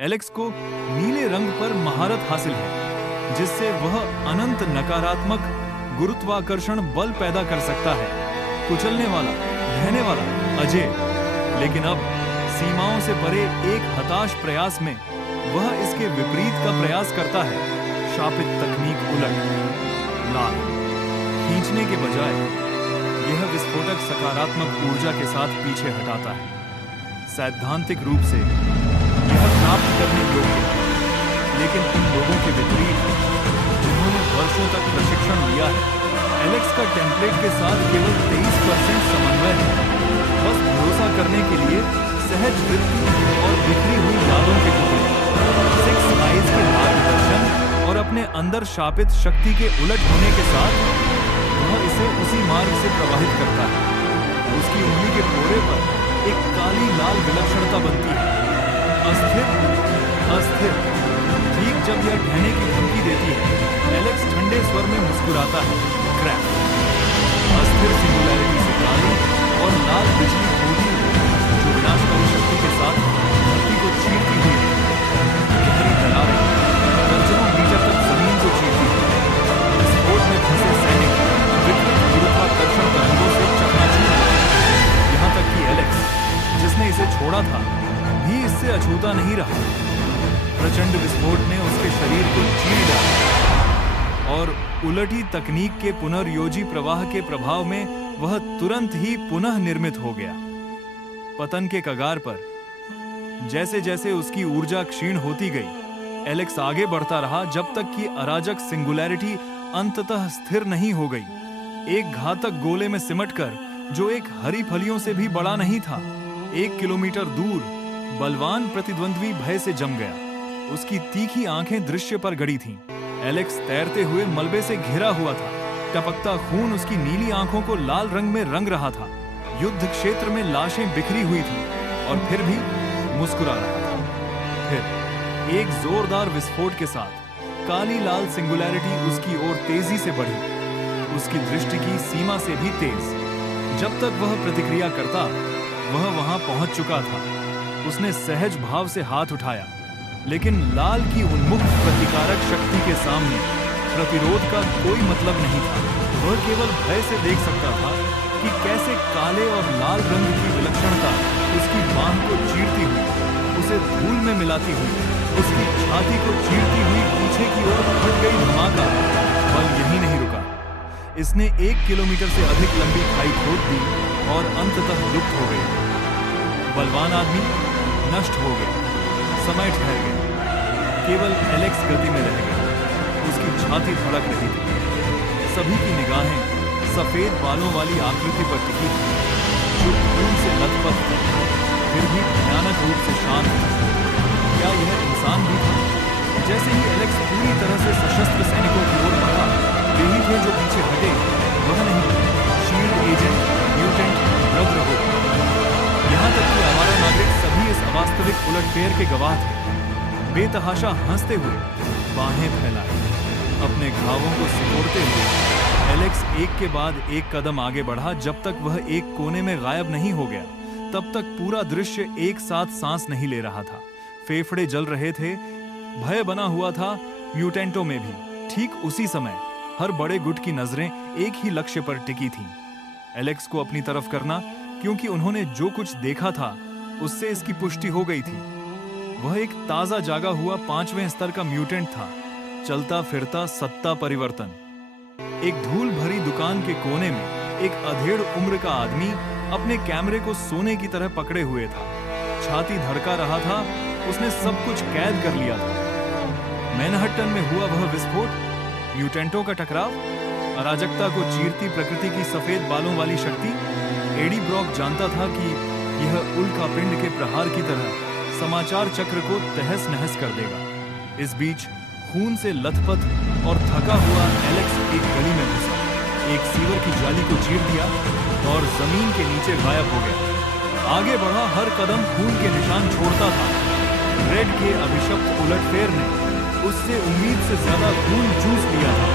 Alex को नीले रंग पर महारत हासिल है, जिससे वह अनंत नकारात्मक गुरुत्वाकर्षण बल पैदा कर सकता है। कुचलने वाला, ढहने वाला, अजय। लेकिन अब सीमाओं से परे एक हताश प्रयास में वह इसके विपरीत का प्रयास करता है। शापित तकनीक उलट, लाल खींचने के बजाय यह विस्फोटक सकारात्मक ऊर्जा के साथ पीछे हटाता है। सैद्धांतिक रूप से यह प्राप्त करने योग्य है, लेकिन उन लोगों के विपरीत जिन्होंने वर्षों तक प्रशिक्षण लिया है, एलेक्स का टेम्पलेट के साथ केवल 23% समन्वय है। बस भरोसा करने के लिए सहज वृत्ति और बिखरी हुई यादों के टुकड़े, 6 आइज के मार्गदर्शन और अपने अंदर शापित शक्ति के उलट होने के साथ वह इसे उसी मार्ग से प्रवाहित करता है। उसकी उंगली के फोड़े पर एक काली लाल विलक्षणता बनती है। अस्थिर, अस्थिर। ठीक जब यह ढहने की धमकी देती है, एलेक्स ठंडे स्वर में मुस्कुराता है। क्रैक। अस्थिर सिंगुलैरिटी से काली और लाल बिजली फूटी जो विनाशकारी शक्ति के साथ धरती को चीरती हुई है। गहरी दरारें दर्जनों मीटर तक जमीन को चीरती है। विस्फोट में फंसे सैनिक विकृत गुरुत्वाकर्षण तरंगों से चकनाचूर हुए। यहाँ तक कि एलेक्स, जिसने इसे छोड़ा था, भी इससे अछूता नहीं रहा। प्रचंड विस्फोट ने उसके शरीर को चीर डाला और उलटी तकनीक के पुनर्योजी प्रवाह के प्रभाव में वह तुरंत ही पुनः निर्मित हो गया। पतन के कगार पर जैसे जैसे उसकी ऊर्जा क्षीण होती गई, एलेक्स आगे बढ़ता रहा जब तक कि अराजक सिंगुलैरिटी अंततः स्थिर नहीं हो गई। एक घातक गोले में सिमटकर जो एक हरी फलियों से भी बड़ा नहीं था, 1 किलोमीटर दूर बलवान प्रतिद्वंद्वी भय से जम गया। उसकी तीखी आंखें दृश्य पर गड़ी थीं। एलेक्स तैरते हुए मलबे से घिरा हुआ था। टपकता खून उसकी नीली आंखों को लाल रंग में रंग रहा था। युद्ध क्षेत्र में लाशें बिखरी हुई थीं और फिर भी मुस्कुरा रहा था। फिर एक जोरदार विस्फोट के साथ काली लाल सिंगुलैरिटी उसकी ओर तेजी से बढ़ी, उसकी दृष्टि की सीमा से भी तेज। जब तक वह प्रतिक्रिया करता, वह वहां पहुंच चुका था। उसने सहज भाव से हाथ उठाया, लेकिन लाल की उन्मुक्त प्रतिकारक शक्ति के सामने प्रतिरोध का कोई मतलब नहीं था। वह केवल भय से देख सकता था कि कैसे काले और लाल रंग की विलक्षणता उसकी बांह को चीरती हुई, उसे धूल में मिलाती हुई, उसकी छाती को चीरती हुई पीछे की ओर फट गई। धमाका बल यही नहीं रुका। इसने 1 किलोमीटर से अधिक लंबी खाई खोद दी और अंततः लुप्त हो गई। बलवान आदमी नष्ट हो गया। समय ठहर गया। केवल एलेक्स गति में रह गया। उसकी छाती धड़क रही थी। सभी की निगाहें सफेद बालों वाली आकृति पर टिकी थी, जो खून से लथपथ थी, फिर भी भयानक रूप से शांत थी। क्या यह इंसान भी था? जैसे ही एलेक्स पूरी तरह से सशस्त्र सैनिकों की ओर बढ़ा, वे ही थे जो पीछे हटे। वह नहीं, शील्ड एजेंट, म्यूटेंट, रद्रहो। यहाँ तक कि आवारा नागरिक सभी इस अवास्तविक उलटफेर के गवाह थे। बेतहाशा हंसते हुए, बाहें फैलाए, अपने घावों को सिकोड़ते हुए एलेक्स एक के बाद एक कदम आगे बढ़ा। जब तक वह एक कोने में गायब नहीं हो गया, तब तक पूरा दृश्य एक साथ सांस नहीं ले रहा था। फेफड़े जल रहे थे। भय बना हुआ था म्यूटेंटों में भी। ठीक उसी समय हर बड़े गुट की नजरें एक ही लक्ष्य पर टिकी थीं, एलेक्स को अपनी तरफ करना, क्योंकि उन्होंने जो कुछ देखा था उससे इसकी पुष्टि हो गई थी। वह एक ताजा जागा हुआ 5वें स्तर का म्यूटेंट था, चलता फिरता सत्ता परिवर्तन। एक धूल भरी दुकान के कोने में एक अधेड़ उम्र का आदमी अपने कैमरे को सोने की तरह पकड़े हुए था। छाती धड़का रहा था। उसने सब कुछ कैद कर लिया था। मैनहट्टन में हुआ वह विस्फोट, म्यूटेंटों का टकराव, अराजकता को चीरती प्रकृति की सफेद बालों वाली शक्ति। एडी ब्रॉक जानता था कि यह उल्कापिंड के प्रहार की तरह समाचार चक्र को तहस नहस कर देगा। इस बीच खून से लथपथ और थका हुआ एलेक्स एक गली में घुसा, एक सीवर की जाली को चीर दिया और जमीन के नीचे गायब हो गया। आगे बढ़ा, हर कदम खून के निशान छोड़ता था। रेड के अभिशप्त उलटफेर ने उससे उम्मीद से ज्यादा खून चूस लिया था,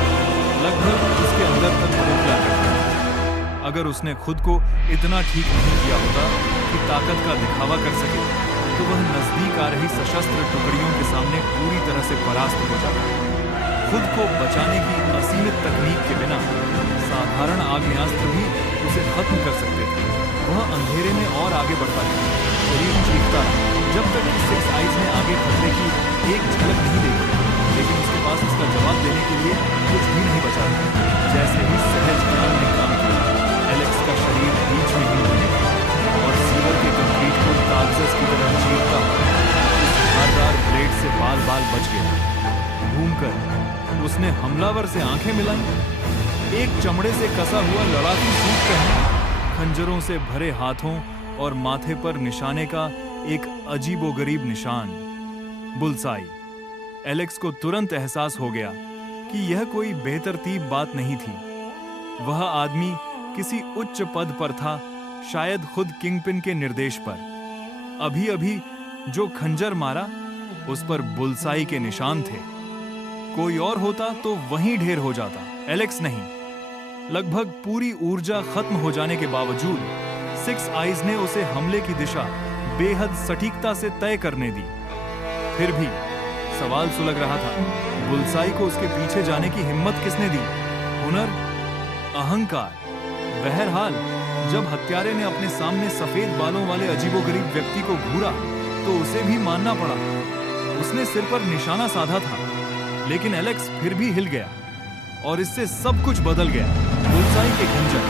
लगभग उसके अंदर तक खोखला कर दिया। अगर उसने खुद को इतना ठीक नहीं किया होता कि ताकत का दिखावा कर सके, तो वह नजदीक आ रही सशस्त्र टुकड़ियों के सामने पूरी तरह से परास्त हो जाता। खुद को बचाने की असीमित तकनीक के बिना साधारण आग्नेयास्त्र भी उसे खत्म कर सकते थे। वह अंधेरे में और आगे बढ़ता गया, शरीर चीखता रहा, जब तक कि सिक्स आइज ने आगे खतरे की एक झलक नहीं देखी। लेकिन उसके पास इसका जवाब देने के लिए कुछ भी नहीं बचा था। जैसे ही सहज ज्ञान ने काम किया, एलेक्स का शरीर बीच में ही होने लगा और सीवर के कंक्रीट को कागज की तरह चीरता उस धारदार ब्लेड से बाल बाल बच गया। घूमकर उसने हमलावर से आंखें मिलाई। एक चमड़े से कसा हुआ लड़ाकू सूट पहने, खंजरों से भरे हाथों और माथे पर निशाने का एक अजीबोगरीब निशान, बुलसाई। एलेक्स को तुरंत एहसास हो गया कि यह कोई बेतरतीब बात नहीं थी। वह आदमी किसी उच्च पद पर था, शायद खुद किंगपिन के निर्देश पर। अभी अभी जो खंजर मारा उस पर बुलसाई के निशान थे। कोई और होता तो वहीं ढेर हो जाता, एलेक्स नहीं। लगभग पूरी ऊर्जा खत्म हो जाने के बावजूद सिक्स आइज ने उसे हमले की दिशा बेहद सटीकता से तय करने दी। फिर भी सवाल सुलग रहा था, बुलसाई को उसके पीछे जाने की हिम्मत किसने दी? हुनर? अहंकार? बहरहाल जब हत्यारे ने अपने सामने सफेद बालों वाले अजीबोगरीब व्यक्ति को घूरा तो उसे भी मानना पड़ा। उसने सिर पर निशाना साधा था, लेकिन एलेक्स फिर भी हिल गया और इससे सब कुछ बदल गया। बुलसाई के खंजर,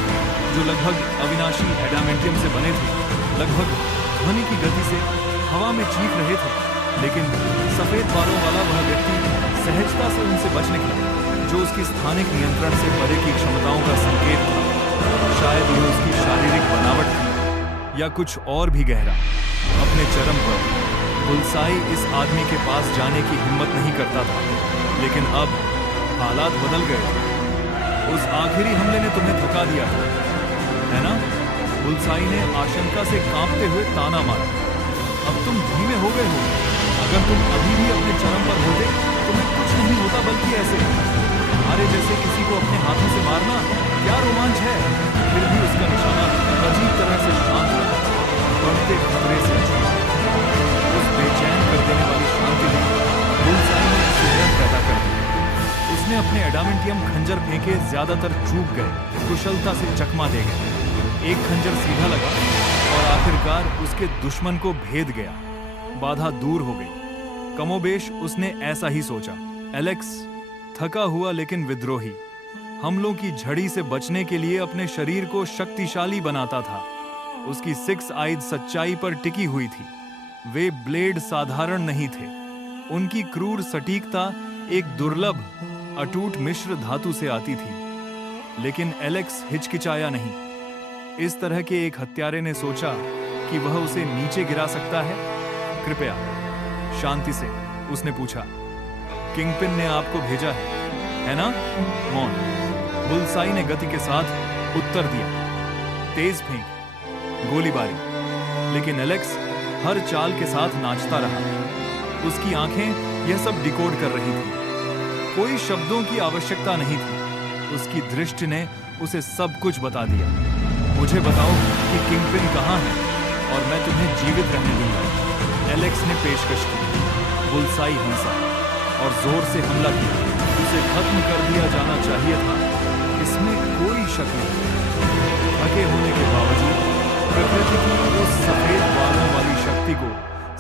जो लगभग अविनाशी एडामेंटियम से बने थे, लगभग ध्वनि की गति से हवा में चीख रहे थे, लेकिन सफेद बालों वाला वह व्यक्ति सहजता से उनसे बच निकला, जो उसकी स्थानिक नियंत्रण से परे की क्षमताओं का संकेत था। शायद यह उसकी शारीरिक बनावट थी या कुछ और भी गहरा। अपने चरम पर बुलसाई इस आदमी के पास जाने की हिम्मत नहीं करता था, लेकिन अब हालात बदल गए थे। उस आखिरी हमले ने तुम्हें थका दिया था, है ना? बुलसाई ने आशंका से कांपते हुए ताना मारा। अब तुम धीमे हो गए हो। अगर तुम अभी भी अपने चरम पर होते, तुम्हें कुछ नहीं होता, बल्कि ऐसे तुम्हारे जैसे किसी को अपने हाथों से मारना क्या रोमांच है। फिर भी उसका निशाना अजीब तरह से शांत रहा, बढ़ते खतरे से उस बेचैन कर देने वाली शांति ने बुलसाई में सिहरन पैदा कर दी। उसने अपने एडामेंटियम खंजर फेंके, ज्यादातर चूक गए, कुशलता से चकमा दे गए। एक खंजर सीधा लगा और आखिरकार उसके दुश्मन को भेद गया। बाधा दूर हो गई। कमोबेश उसने ऐसा ही सोचा। एलेक्स थका हुआ लेकिन विद्रोही, हमलों की झड़ी से बचने के लिए अपने शरीर को शक्तिशाली बनाता था। उसकी सिक्स आइज सच्चाई पर टिकी हुई थी। वे ब्लेड साधारण नहीं थे। उनकी क्रूर सटीकता एक दुर्लभ अटूट मिश्र धातु से आती थी। लेकिन एलेक्स हिचकिचाया नहीं। इस तरह के एक हत्यारे ने सोचा कि वह उसे नीचे गिरा सकता है। कृपया, शांति से उसने पूछा, किंगपिन ने आपको भेजा है ना? मौन। बुलसाई ने गति के साथ उत्तर दिया, तेज फेंक, गोलीबारी। लेकिन एलेक्स हर चाल के साथ नाचता रहा। उसकी आंखें यह सब डिकोड कर रही थी। कोई शब्दों की आवश्यकता नहीं थी। उसकी दृष्टि ने उसे सब कुछ बता दिया। मुझे बताओ कि किंगपिन कहाँ है और मैं तुम्हें जीवित रहने दूंगा। एलेक्स ने पेशकश की। बुलसाई हंसा और जोर से हमला किया। उसे खत्म कर दिया जाना चाहिए था, इसमें कोई शक नहीं। थके होने के बावजूद प्रकृति की उस सफेद बालों वाली शक्ति को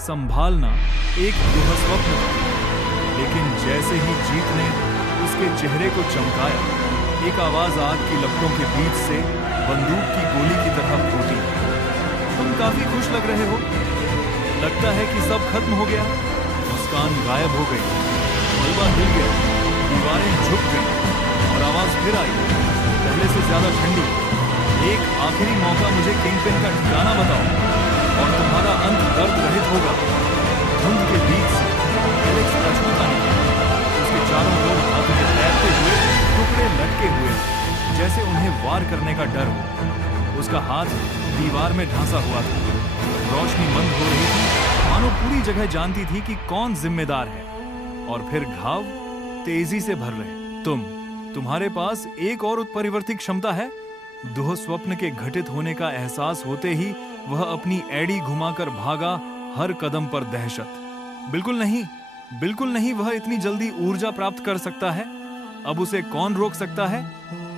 संभालना एक दुःस्वप्न था। लेकिन जैसे ही जीत ने उसके चेहरे को चमकाया, एक आवाज आग की लपटों के बीच से बंदूक की गोली की तरह फूटी। तुम काफी खुश लग रहे हो। लगता है कि सब खत्म हो गया। मुस्कान गायब हो गई। मलबा हिल गया, दीवारें झुक गईं और आवाज फिर आई, पहले से ज्यादा ठंडी। एक आखिरी मौका, मुझे किंगपिन का ठिकाना बताओ और तुम्हारा अंत दर्द रहित होगा। धुंध के बीच से एलेक्स अछूता नहीं। उसके चारों ओर हाथों में तैरते हुए टुकड़े लटके हुए, जैसे उन्हें वार करने का डर हो। उसका हाथ दीवार में ढांसा हुआ था। रोशनी मंद हो रही थी, मानो पूरी जगह जानती थी कि कौन जिम्मेदार है। और फिर घाव तेजी से भर रहे। तुम्हारे पास एक और उत्परिवर्ती क्षमता है। दुःस्वप्न के घटित होने का एहसास होते ही वह अपनी एड़ी घुमाकर भागा, हर कदम पर दहशत। बिल्कुल नहीं, बिल्कुल नहीं, वह इतनी जल्दी ऊर्जा प्राप्त कर सकता है। अब उसे कौन रोक सकता है?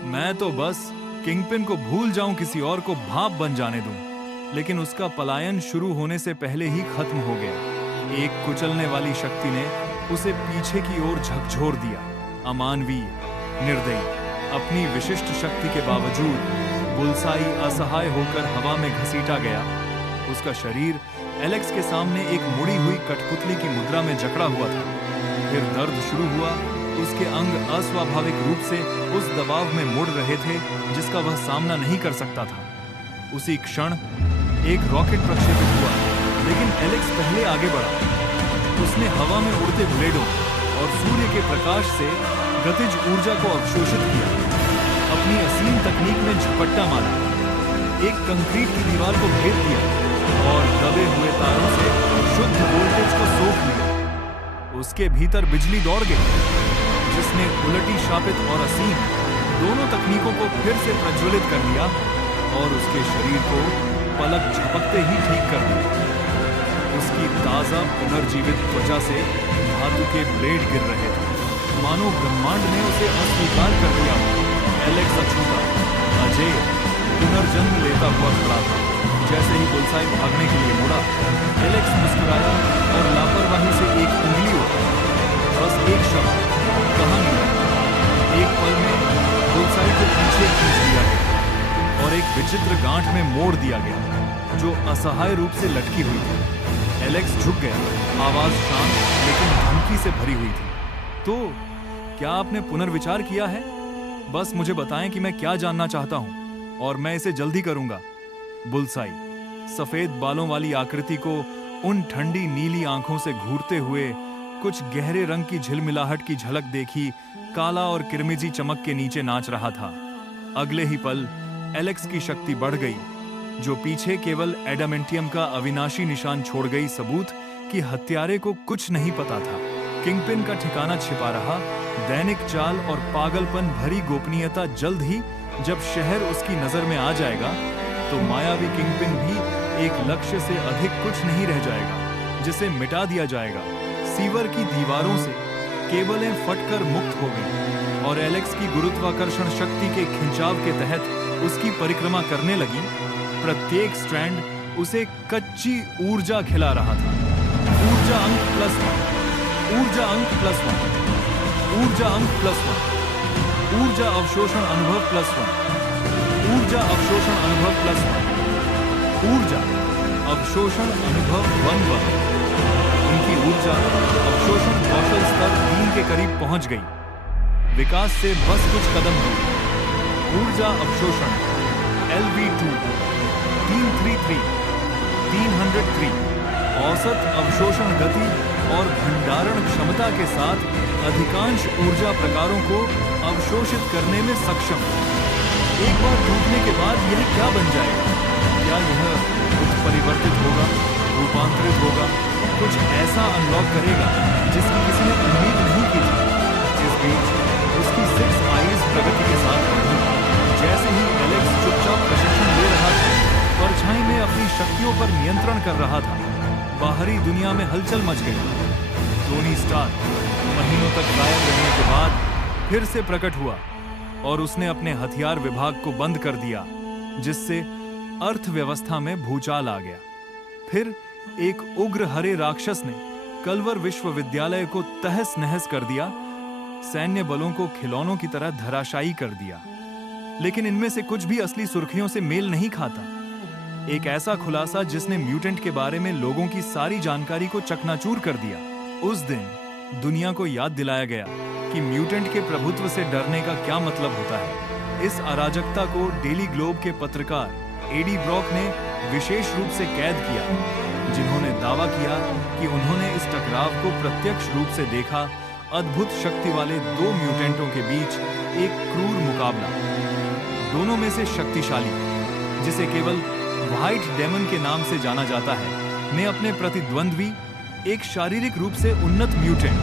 मैं तो बस किंगपिन को भूल जाऊं, किसी और को भाप बन जाने दूं। लेकिन उसका पलायन शुरू होने से पहले ही खत्म हो गया। एक कुचलने वाली शक्ति ने उसे पीछे की ओर झकझोर दिया। अमानवीय, निर्दयी, अपनी विशिष्ट शक्ति के बावजूद बुल्साई असहाय होकर हवा में घसीटा गया। उसका शरीर एलेक्स के सामने एक मुड़ी हुई कठपुतली की मुद्रा में जकड़ा हुआ था। फिर दर्द शुरू हुआ। उसके अंग अस्वाभाविक रूप से उस दबाव में मुड़ रहे थे जिसका वह सामना नहीं कर सकता था। उसी क्षण एक रॉकेट प्रक्षेपित हुआ, लेकिन एलेक्स पहले आगे बढ़ा। उसने हवा में उड़ते ब्लेडों और सूर्य के प्रकाश से गतिज ऊर्जा को अवशोषित किया। अपनी असीम तकनीक में झपट्टा मारा, एक कंक्रीट की दीवार को घेर दिया और दबे हुए तारों से शुद्ध वोल्टेज को सोख लिया। उसके भीतर बिजली दौड़ गई, जिसने उलटी शापित और असीम दोनों तकनीकों को फिर से प्रज्वलित कर दिया और उसके शरीर को पलक झपकते ही ठीक कर दिया। उसकी ताजा पुनर्जीवित त्वचा से धातु के ब्लेड गिर रहे थे, मानो ब्रह्मांड ने उसे अस्वीकार कर दिया। एलेक्स अछूता, अजय, पुनर्जन्म लेता हुआ खड़ा था। जैसे ही बुल्साई भागने के लिए मुड़ा, एलेक्स मुस्कुराया और लापरवाही से एक उंगली उठाई। बस एक शब्द, कहानी। एक पल में बुल्साई को पीछे खींच दिया गया और एक विचित्र गांठ में मोड़ दिया गया जो असहाय रूप से लटकी हुई थी। एलेक्स झुक गया, आवाज शांत लेकिन धमकी से भरी हुई थी। तो क्या आपने पुनर्विचार किया है? बस मुझे बताएं कि मैं क्या जानना चाहता हूं और मैं इसे जल्दी करूंगा। बुल्साई, सफेद बालों वाली आकृति को उन ठंडी नीली आंखों से घूरते हुए कुछ गहरे रंग की झिलमिलाहट की झलक देखी काला और किरमिजी चमक के नीचे नाच रहा था। अगले ही पल एलेक्स की शक्ति बढ़ गई, जो पीछे केवल एडामेंटियम का अविनाशी निशान छोड़ गई सबूत कि हत्यारे को कुछ नहीं पता था। किंगपिन का ठिकाना छिपा रहा, दैनिक चाल और पागलपन भरी गोपनीयता। जल्द ही जब शहर उसकी नजर में आ जाएगा तो मायावी किंगपिन भी एक लक्ष्य से अधिक कुछ नहीं रह जाएगा, जिसे मिटा दिया जाएगा। सीवर की दीवारों से केबलें फटकर मुक्त हो गईं और एलेक्स की गुरुत्वाकर्षण शक्ति के खिंचाव के तहत उसकी परिक्रमा करने लगी। प्रत्येक स्ट्रैंड उसे कच्ची ऊर्जा खिला रहा था। ऊर्जा अंक +1, ऊर्जा अंक +1, ऊर्जा अंक +1, ऊर्जा अवशोषण अनुभव +1, ऊर्जा अवशोषण अनुभव +1, ऊर्जा अवशोषण अनुभव 1-1। उनकी ऊर्जा अवशोषण कौशल स्तर 3 के करीब पहुंच गई। विकास से बस कुछ कदम दूर। ऊर्जा अवशोषण LV2 333 303 औसत अवशोषण गति और भंडारण क्षमता के साथ अधिकांश ऊर्जा प्रकारों को अवशोषित करने में सक्षम। एक बार टूटने के बाद यह क्या बन जाएगा? क्या यह उत्परिवर्तित होगा, रूपांतरित होगा, कुछ ऐसा अनलॉक करेगा जिसकी किसी ने उम्मीद नहीं की थी। इस बीच उसकी 6 आईज प्रगति के साथ बढ़ी। जैसे ही एलेक्स चुपचाप प्रशिक्षण ले रहा था, परछाई में अपनी शक्तियों पर नियंत्रण कर रहा था, बाहरी दुनिया में हलचल मच गई। टोनी स्टार्क महीनों तक गायब रहने के बाद फिर से प्रकट हुआ और उसने अपने हथियार विभाग को बंद कर दिया, जिससे अर्थव्यवस्था में भूचाल आ गया। फिर एक उग्र हरे राक्षस ने कल्वर विश्वविद्यालय को तहस नहस कर दिया, सैन्य बलों को खिलौनों की तरह धराशायी कर दिया। लेकिन इनमें से कुछ भी असली सुर्खियों से मेल नहीं खाता। एक ऐसा खुलासा जिसने म्यूटेंट के बारे में लोगों की सारी जानकारी को चकनाचूर कर दिया। उस दिन दुनिया को याद दिलाया गया कि म्यूटेंट के प्रभुत्व से डरने का क्या मतलब होता है। इस अराजकता को डेली ग्लोब के पत्रकार एडी ब्रॉक ने विशेष रूप से कैद किया, जिन्होंने दावा किया कि उन्होंने इस टकराव को प्रत्यक्ष रूप से देखा। अद्भुत शक्ति वाले 2 म्यूटेंटों के बीच एक क्रूर मुकाबला। दोनों में से शक्तिशाली, जिसे केवल व्हाइट डेमन के नाम से जाना जाता है, ने अपने प्रतिद्वंद्वी, एक शारीरिक रूप से उन्नत म्यूटेंट,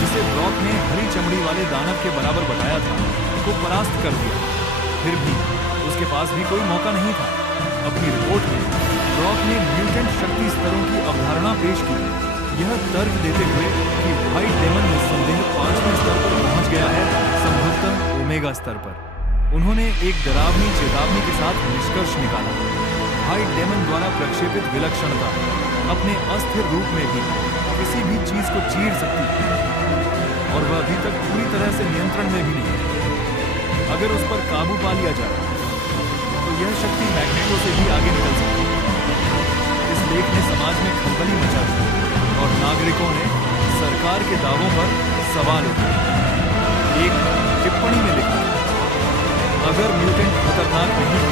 जिसे ब्रॉक ने हरी चमड़ी वाले दानव के बराबर बताया था, को परास्त कर दिया। फिर भी उसके पास भी कोई मौका नहीं था। अपनी रिपोर्ट में ब्रॉक ने म्यूटेंट शक्ति स्तरों की अवधारणा पेश की, यह तर्क देते हुए कि व्हाइट डेमन निस्संदेह 5वें स्तर पर पहुंच गया है, संभवतः ओमेगा स्तर पर। उन्होंने एक डरावनी चेतावनी के साथ निष्कर्ष निकाला। व्हाइट डेमन द्वारा प्रक्षेपित विलक्षणता अपने अस्थिर रूप में भी किसी भी चीज को चीर सकती है, और वह अभी तक पूरी तरह से नियंत्रण में भी नहीं। अगर उस पर काबू पा लिया जाए तो यह शक्ति मैग्नेटो से भी आगे निकल सकती है। इस लेख ने समाज में खलबली मचा दी और नागरिकों ने सरकार के दावों पर सवाल उठाए। एक टिप्पणी में लिखा, अगर म्यूटेंट खतरनाक नहीं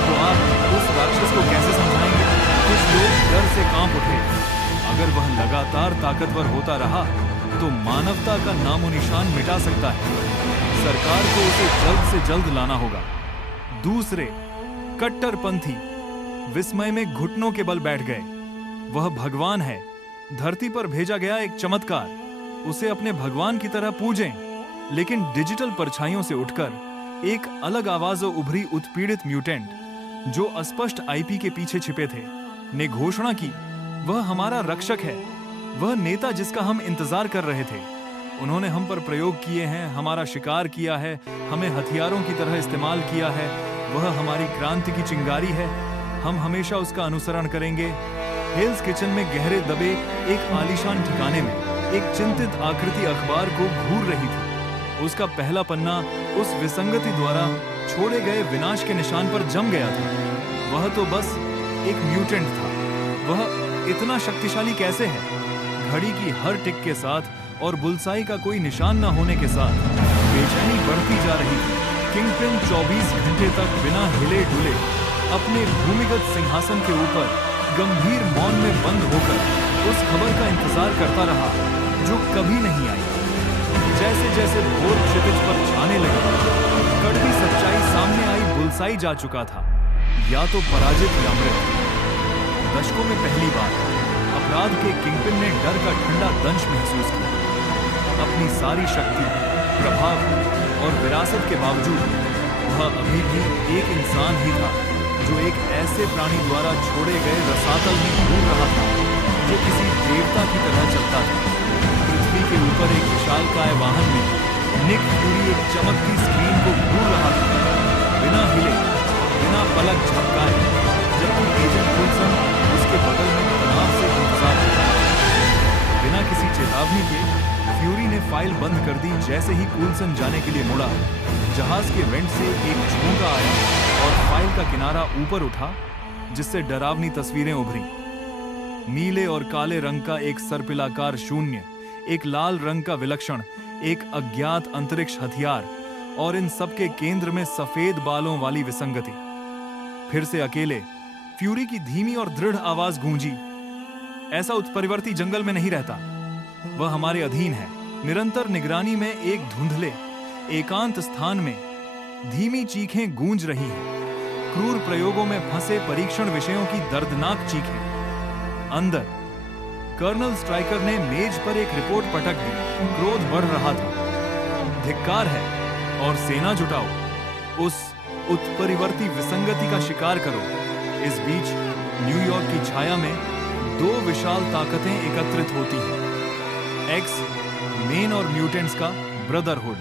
तो आप उस राक्षस को कैसे समझाएंगे? कुछ लोग डर से कांप उठे। अगर वह लगातार ताकतवर होता रहा तो मानवता का नामो निशान मिटा सकता है। सरकार को उसे जल्द से जल्द लाना होगा। दूसरे कट्टरपंथी विस्मय में घुटनों के बल बैठ गए। वह भगवान है, धरती पर भेजा गया एक चमत्कार, उसे अपने भगवान की तरह पूजें। लेकिन डिजिटल परछाइयों से उठकर एक अलग आवाज़ों उभरी उत्पीड़ित म्यूटेंट, जो अस्पष्ट आईपी के पीछे छिपे थे, ने घोषणा की, वह हमारा रक्षक है, वह नेता जिसका हम इंतजार कर रहे थे। उन्होंने हम पर प्रयोग किए हैं, हमारा शिकार किया है, हमें हथियारों की तरह इस्तेमाल किया है। वह हमारी क्रांति की चिंगारी है, हम हमेशा उसका अनुसरण करेंगे। हेल्स किचन में गहरे दबे एक आलीशान ठिकाने में एक चिंतित आकृति अखबार को घूर रही थी। उसका पहला पन्ना उस विसंगति द्वारा छोड़े गए विनाश के निशान पर जम गया था। वह तो बस एक म्यूटेंट था। वह इतना शक्तिशाली कैसे है? घड़ी की हर टिक के साथ और बुलसाई का कोई निशान न होने के साथ बेचैनी बढ़ती जा रही थी। किंगपिन 24 घंटे तक बिना हिले डुले अपने भूमिगत सिंहासन के ऊपर गंभीर मौन में बंद होकर उस खबर का इंतजार करता रहा जो कभी नहीं आई। जैसे जैसे भोर क्षितिज पर छाने लगे, कड़वी सच्चाई सामने आई। बुलसाई जा चुका था, या तो पराजित या मृत। दशकों में पहली बार अपराध के किंगपिन ने डर का ठंडा दंश महसूस किया। अपनी सारी शक्ति, प्रभाव और विरासत के बावजूद वह अभी भी एक इंसान ही था, जो एक ऐसे प्राणी द्वारा छोड़े गए रसातल में घूम रहा था जो किसी देवता की तरह चलता था। पृथ्वी के ऊपर एक विशालकाय वाहन में निक फ्यूरी एक चमकती स्क्रीन को घूर रहा था, बिना हिले, बिना पलक झपकाए, जबकि एजेंट कुलसन उसके बगल में तनाव से इंतजार कर रहा था। बिना किसी चेतावनी के फ्यूरी ने फाइल बंद कर दी। जैसे ही कुलसन जाने के लिए मुड़ा, जहाज के वेंट से एक झोंका आया और फाइल का किनारा ऊपर उठा, जिससे डरावनी तस्वीरें उभरी। नीले और काले रंग का एक सर्पिलाकार शून्य, एक लाल रंग का विलक्षण, एक अज्ञात अंतरिक्ष हथियार, और इन सबके केंद्र में सफेद बालों वाली विसंगति। फिर से अकेले फ्यूरी की धीमी और दृढ़ आवाज गूंजी, ऐसा उत्परिवर्ती जंगल में नहीं रहता। वह हमारे अधीन है। निरंतर निगरानी में एक धुंधले एकांत स्थान में धीमी चीखें गूंज रही हैं। क्रूर प्रयोगों में फंसे परीक्षण विषयों की दर्दनाक चीखें। अंदर कर्नल स्ट्राइकर ने मेज पर एक रिपोर्ट पटक दी। क्रोध बढ़ रहा था। धिक्कार है और सेना जुटाओ, उस उत्परिवर्ती विसंगति का शिकार करो। इस बीच न्यूयॉर्क की छाया में दो विशाल ताकतें एकत्रित होती हैं। एक्स मेन और म्यूटेंट्स का ब्रदरहुड।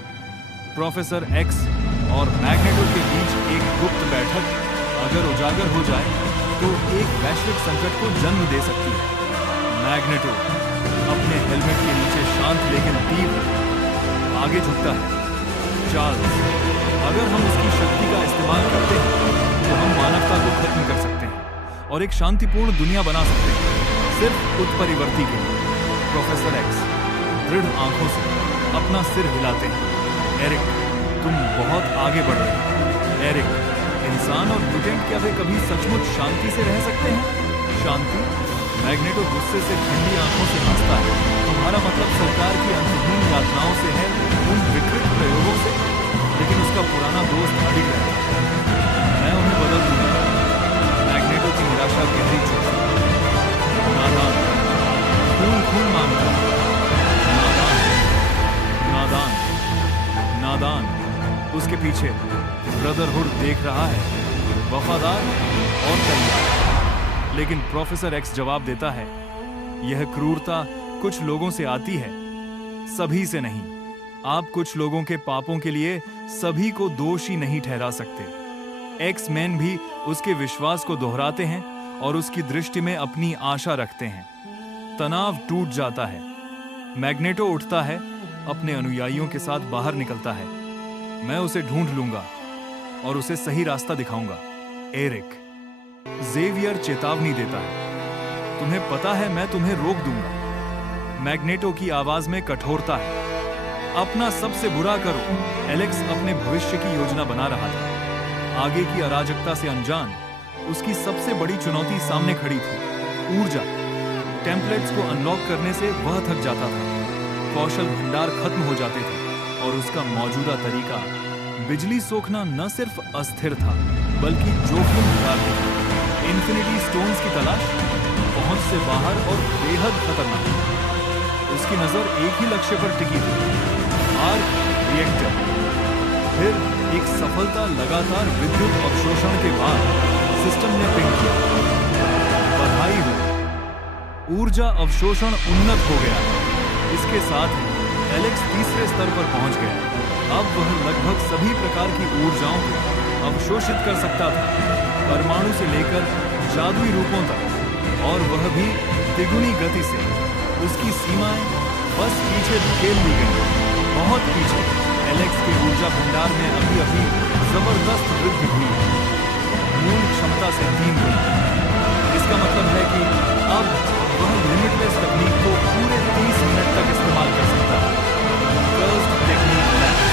प्रोफेसर एक्स और मैग्नेटो के बीच एक गुप्त बैठक अगर उजागर हो जाए तो एक वैश्विक संकट को जन्म दे सकती है। मैग्नेटो अपने हेलमेट के नीचे शांत लेकिन तीव्र आगे झुकता है। चार्ल्स, अगर हम उसकी शक्ति का इस्तेमाल करते हैं तो हम मानवता को खत्म कर सकते हैं और एक शांतिपूर्ण दुनिया बना सकते हैं, सिर्फ उत्परिवर्ती के लिए। प्रोफेसर एक्स दृढ़ आंखों से अपना सिर हिलाते हैं। एरिक, तुम बहुत आगे बढ़ रहे हो। एरिक, इंसान और म्यूटेंट क्या वे कभी सचमुच शांति से रह सकते हैं? शांति? मैग्नेटो गुस्से से ठंडी आंखों से हंसता है। तुम्हारा मतलब सरकार की अंतहीन यातनाओं से है, उन विकृत प्रयोगों से? लेकिन उसका पुराना दोस्त अडिग रहता है। मैं उन्हें बदल दूंगा। मैग्नेटो की निराशा गहरी चुकी। नादान, खून खून मांगता है। नादान, नादान। उसके पीछे ब्रदरहुड देख रहा है, वफादार और तैयार। लेकिन प्रोफेसर एक्स जवाब देता है, यह क्रूरता कुछ लोगों से आती है, सभी से नहीं। आप कुछ लोगों के पापों के लिए सभी को दोषी नहीं ठहरा सकते। एक्स मैन भी उसके विश्वास को दोहराते हैं और उसकी दृष्टि में अपनी आशा रखते हैं। तनाव टूट जाता है। मैग्नेटो उठता है, अपने अनुयायियों के साथ बाहर निकलता है। मैं उसे ढूंढ लूंगा और उसे सही रास्ता दिखाऊंगा, एरिक। जेवियर चेतावनी देता है, तुम्हें पता है मैं तुम्हें रोक दूंगा। मैग्नेटो की आवाज में कठोरता है। अपना सबसे बुरा करो। एलेक्स अपने भविष्य की योजना बना रहा था। आगे की अराजकता से अनजान उसकी सबसे बड़ी चुनौती सामने खड़ी थी, ऊर्जा। टेम्पलेट्स को अनलॉक करने से वह थक जाता था। कौशल भंडार खत्म हो जाते थे और उसका मौजूदा तरीका बिजली सोखना न सिर्फ अस्थिर था बल्कि जोखिम भरा भी। इन्फिनिटी स्टोन्स की तलाश पहुंच से बाहर और बेहद खतरनाक। उसकी नजर एक ही लक्ष्य पर टिकी थी, आर्क रिएक्टर। फिर एक सफलता लगातार विद्युत अवशोषण के बाद सिस्टम ने पिंग किया। बधाई हो, ऊर्जा अवशोषण उन्नत हो गया। इसके साथ एलेक्स तीसरे स्तर पर पहुंच गया। अब वह लगभग सभी प्रकार की ऊर्जाओं को अवशोषित कर सकता था, परमाणु से लेकर जादुई रूपों तक, और वह भी तिगुनी गति से। उसकी सीमाएं बस पीछे धकेल दी गई, बहुत पीछे। एलेक्स के ऊर्जा भंडार में अभी अभी जबरदस्त वृद्धि हुई, मूल क्षमता से 3 गुना। इसका मतलब है कि अब वह लिमिटलेस तकनीक को पूरे 30 मिनट तक इस्तेमाल कर सकता है। Cursed technique lapse.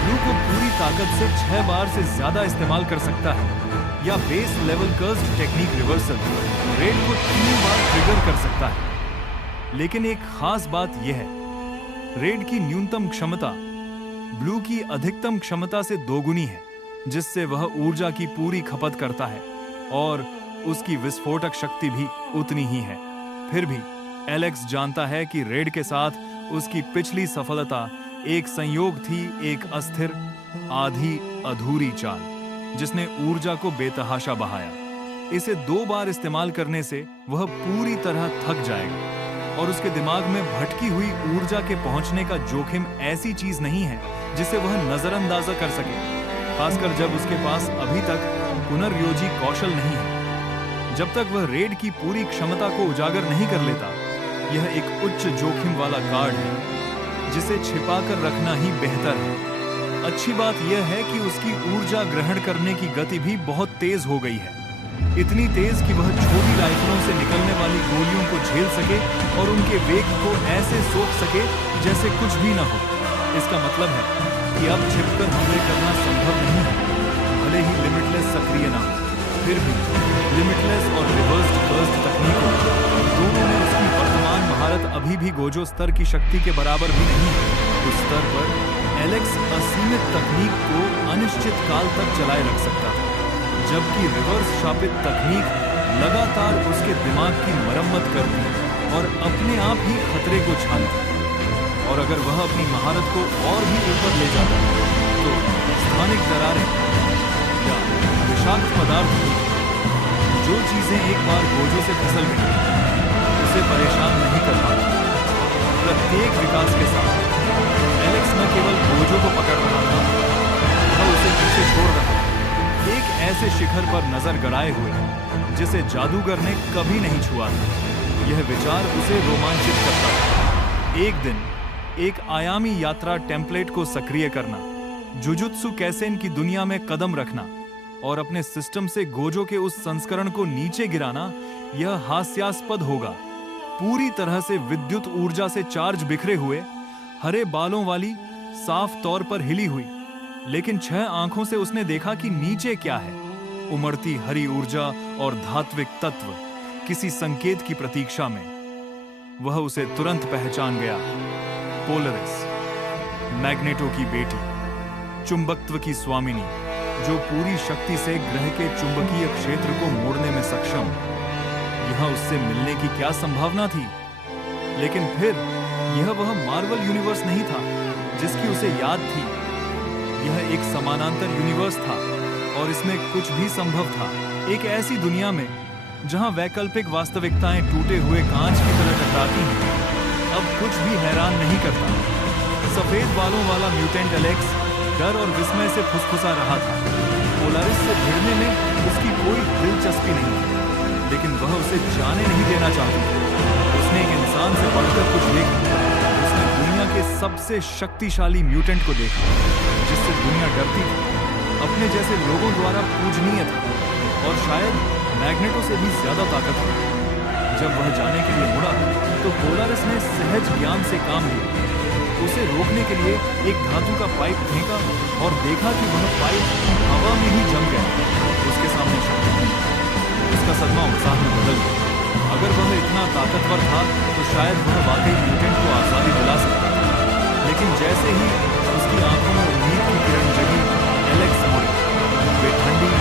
ब्लू को पूरी ताकत से 6 बार से ज्यादा इस्तेमाल कर सकता है, या base level cursed technique reversal red को 3 बार ट्रिगर कर सकता है। लेकिन एक खास बात यह है, रेड की न्यूनतम क्षमता ब्लू की अधिकतम क्षमता से दोगुनी है, जिससे वह ऊर्जा की पूरी खपत करता है और उसकी विस्फोटक शक्ति भी उतनी ही है। फिर भी एलेक्स जानता है कि रेड के साथ उसकी पिछली सफलता एक संयोग थी, एक अस्थिर, आधी अधूरी चाल, जिसने ऊर्जा को बेतहाशा बहाया। इसे 2 बार इस्तेमाल करने से वह पूरी तरह थक जाएगा और उसके दिमाग में भटकी हुई ऊर्जा के पहुंचने का जोखिम ऐसी चीज नहीं है जिसे वह नजरअंदाजा कर सके, खासकर जब उसके पास अभी तक पुनर्योजी कौशल नहीं है। जब तक वह रेड की पूरी क्षमता को उजागर नहीं कर लेता, यह एक उच्च जोखिम वाला कार्ड है जिसे छिपाकर रखना ही बेहतर है। अच्छी बात यह है कि उसकी ऊर्जा ग्रहण करने की गति भी बहुत तेज हो गई है, इतनी तेज कि वह छोटी राइफलों से निकलने वाली गोलियों को झेल सके और उनके वेग को ऐसे सोख सके जैसे कुछ भी न हो। इसका मतलब है कि अब छिपकर हमले करना संभव नहीं है, भले ही लिमिटलेस सक्रिय ना हो। फिर भी लिमिटलेस और रिवर्स्ड बर्स्ट तकनीकों दोनों में उसकी वर्तमान महारत अभी भी गोजो स्तर की शक्ति के बराबर भी नहीं है। उस स्तर पर एलेक्स असीमित तकनीक को अनिश्चित काल तक चलाए रख सकता था, जबकि रिवर्स शापित तकनीक लगातार उसके दिमाग की मरम्मत करती और अपने आप ही खतरे को छानती। और अगर वह अपनी महारत को और भी ऊपर ले जाता तो स्थानिक दरारें या विषाक्त पदार्थ, जो चीजें एक बार गोजो से फिसल गई, उसे परेशान नहीं कर पाती। प्रत्येक विकास के साथ एलेक्स न केवल गोजो को पकड़ रहा था, वह उसे पीछे छोड़ रहा था, एक ऐसे शिखर पर नजर गड़ाए हुए जिसे जादूगर ने कभी नहीं छुआ था। यह विचार उसे रोमांचित करता था। एक दिन एक आयामी यात्रा टेम्पलेट को सक्रिय करना, जुजुत्सु कैसेन की दुनिया में कदम रखना और अपने सिस्टम से गोजो के उस संस्करण को नीचे गिराना, यह हास्यास्पद होगा। पूरी तरह से विद्युत ऊर्जा से चार्ज बिखरे हुए, हरे बालों वाली, साफ तौर पर हिली हुई, लेकिन 6 आंखों से उसने देखा कि नीचे क्या है। उमड़ती हरी ऊर्जा और धात्विक तत्व किसी संकेत की प्रतीक्षा में। वह उसे तुरंत पहचान गया। पोलरिस, मैग्नेटो की बेटी, चुंबकत्व की स्वामिनी, जो पूरी शक्ति से ग्रह के चुंबकीय क्षेत्र को मोड़ने में सक्षम। यहां उससे मिलने की क्या संभावना थी? लेकिन फिर यह वह मार्वल यूनिवर्स नहीं था जिसकी उसे याद थी। यह एक समानांतर यूनिवर्स था और इसमें कुछ भी संभव था। एक ऐसी दुनिया में जहां वैकल्पिक वास्तविकताएं टूटे हुए कांच की तरह टकराती हैं, अब कुछ भी हैरान नहीं करता। सफेद बालों वाला म्यूटेंट एलेक्स डर और विस्मय से फुसफुसा रहा था। पोलारिस से भिड़ने में उसकी कोई दिलचस्पी नहीं थी, लेकिन वह उसे जाने नहीं देना चाहती थी। उसने एक इंसान से बढ़कर कुछ देखा। उसने दुनिया के सबसे शक्तिशाली म्यूटेंट को देखा, जिससे दुनिया डरती थी, अपने जैसे लोगों द्वारा पूजनीय था और शायद मैग्नेटो से भी ज्यादा ताकतवर। जब वह जाने के लिए मुड़ा तो पोलारिस ने सहज ज्ञान से काम लिया। उसे रोकने के लिए एक धातु का पाइप फेंका और देखा कि वह पाइप हवा में ही जम गया। उसके सामने शक्ति थी। उसका सदमा उत्साह में बदल गया। अगर वह इतना ताकतवर था तो शायद वह वाकई म्यूटेंट को आजादी दिला सकता था। लेकिन जैसे ही उसकी आंखों में उम्मीद की किरण जगी, एलेक्स मुड़े। वे ठंडी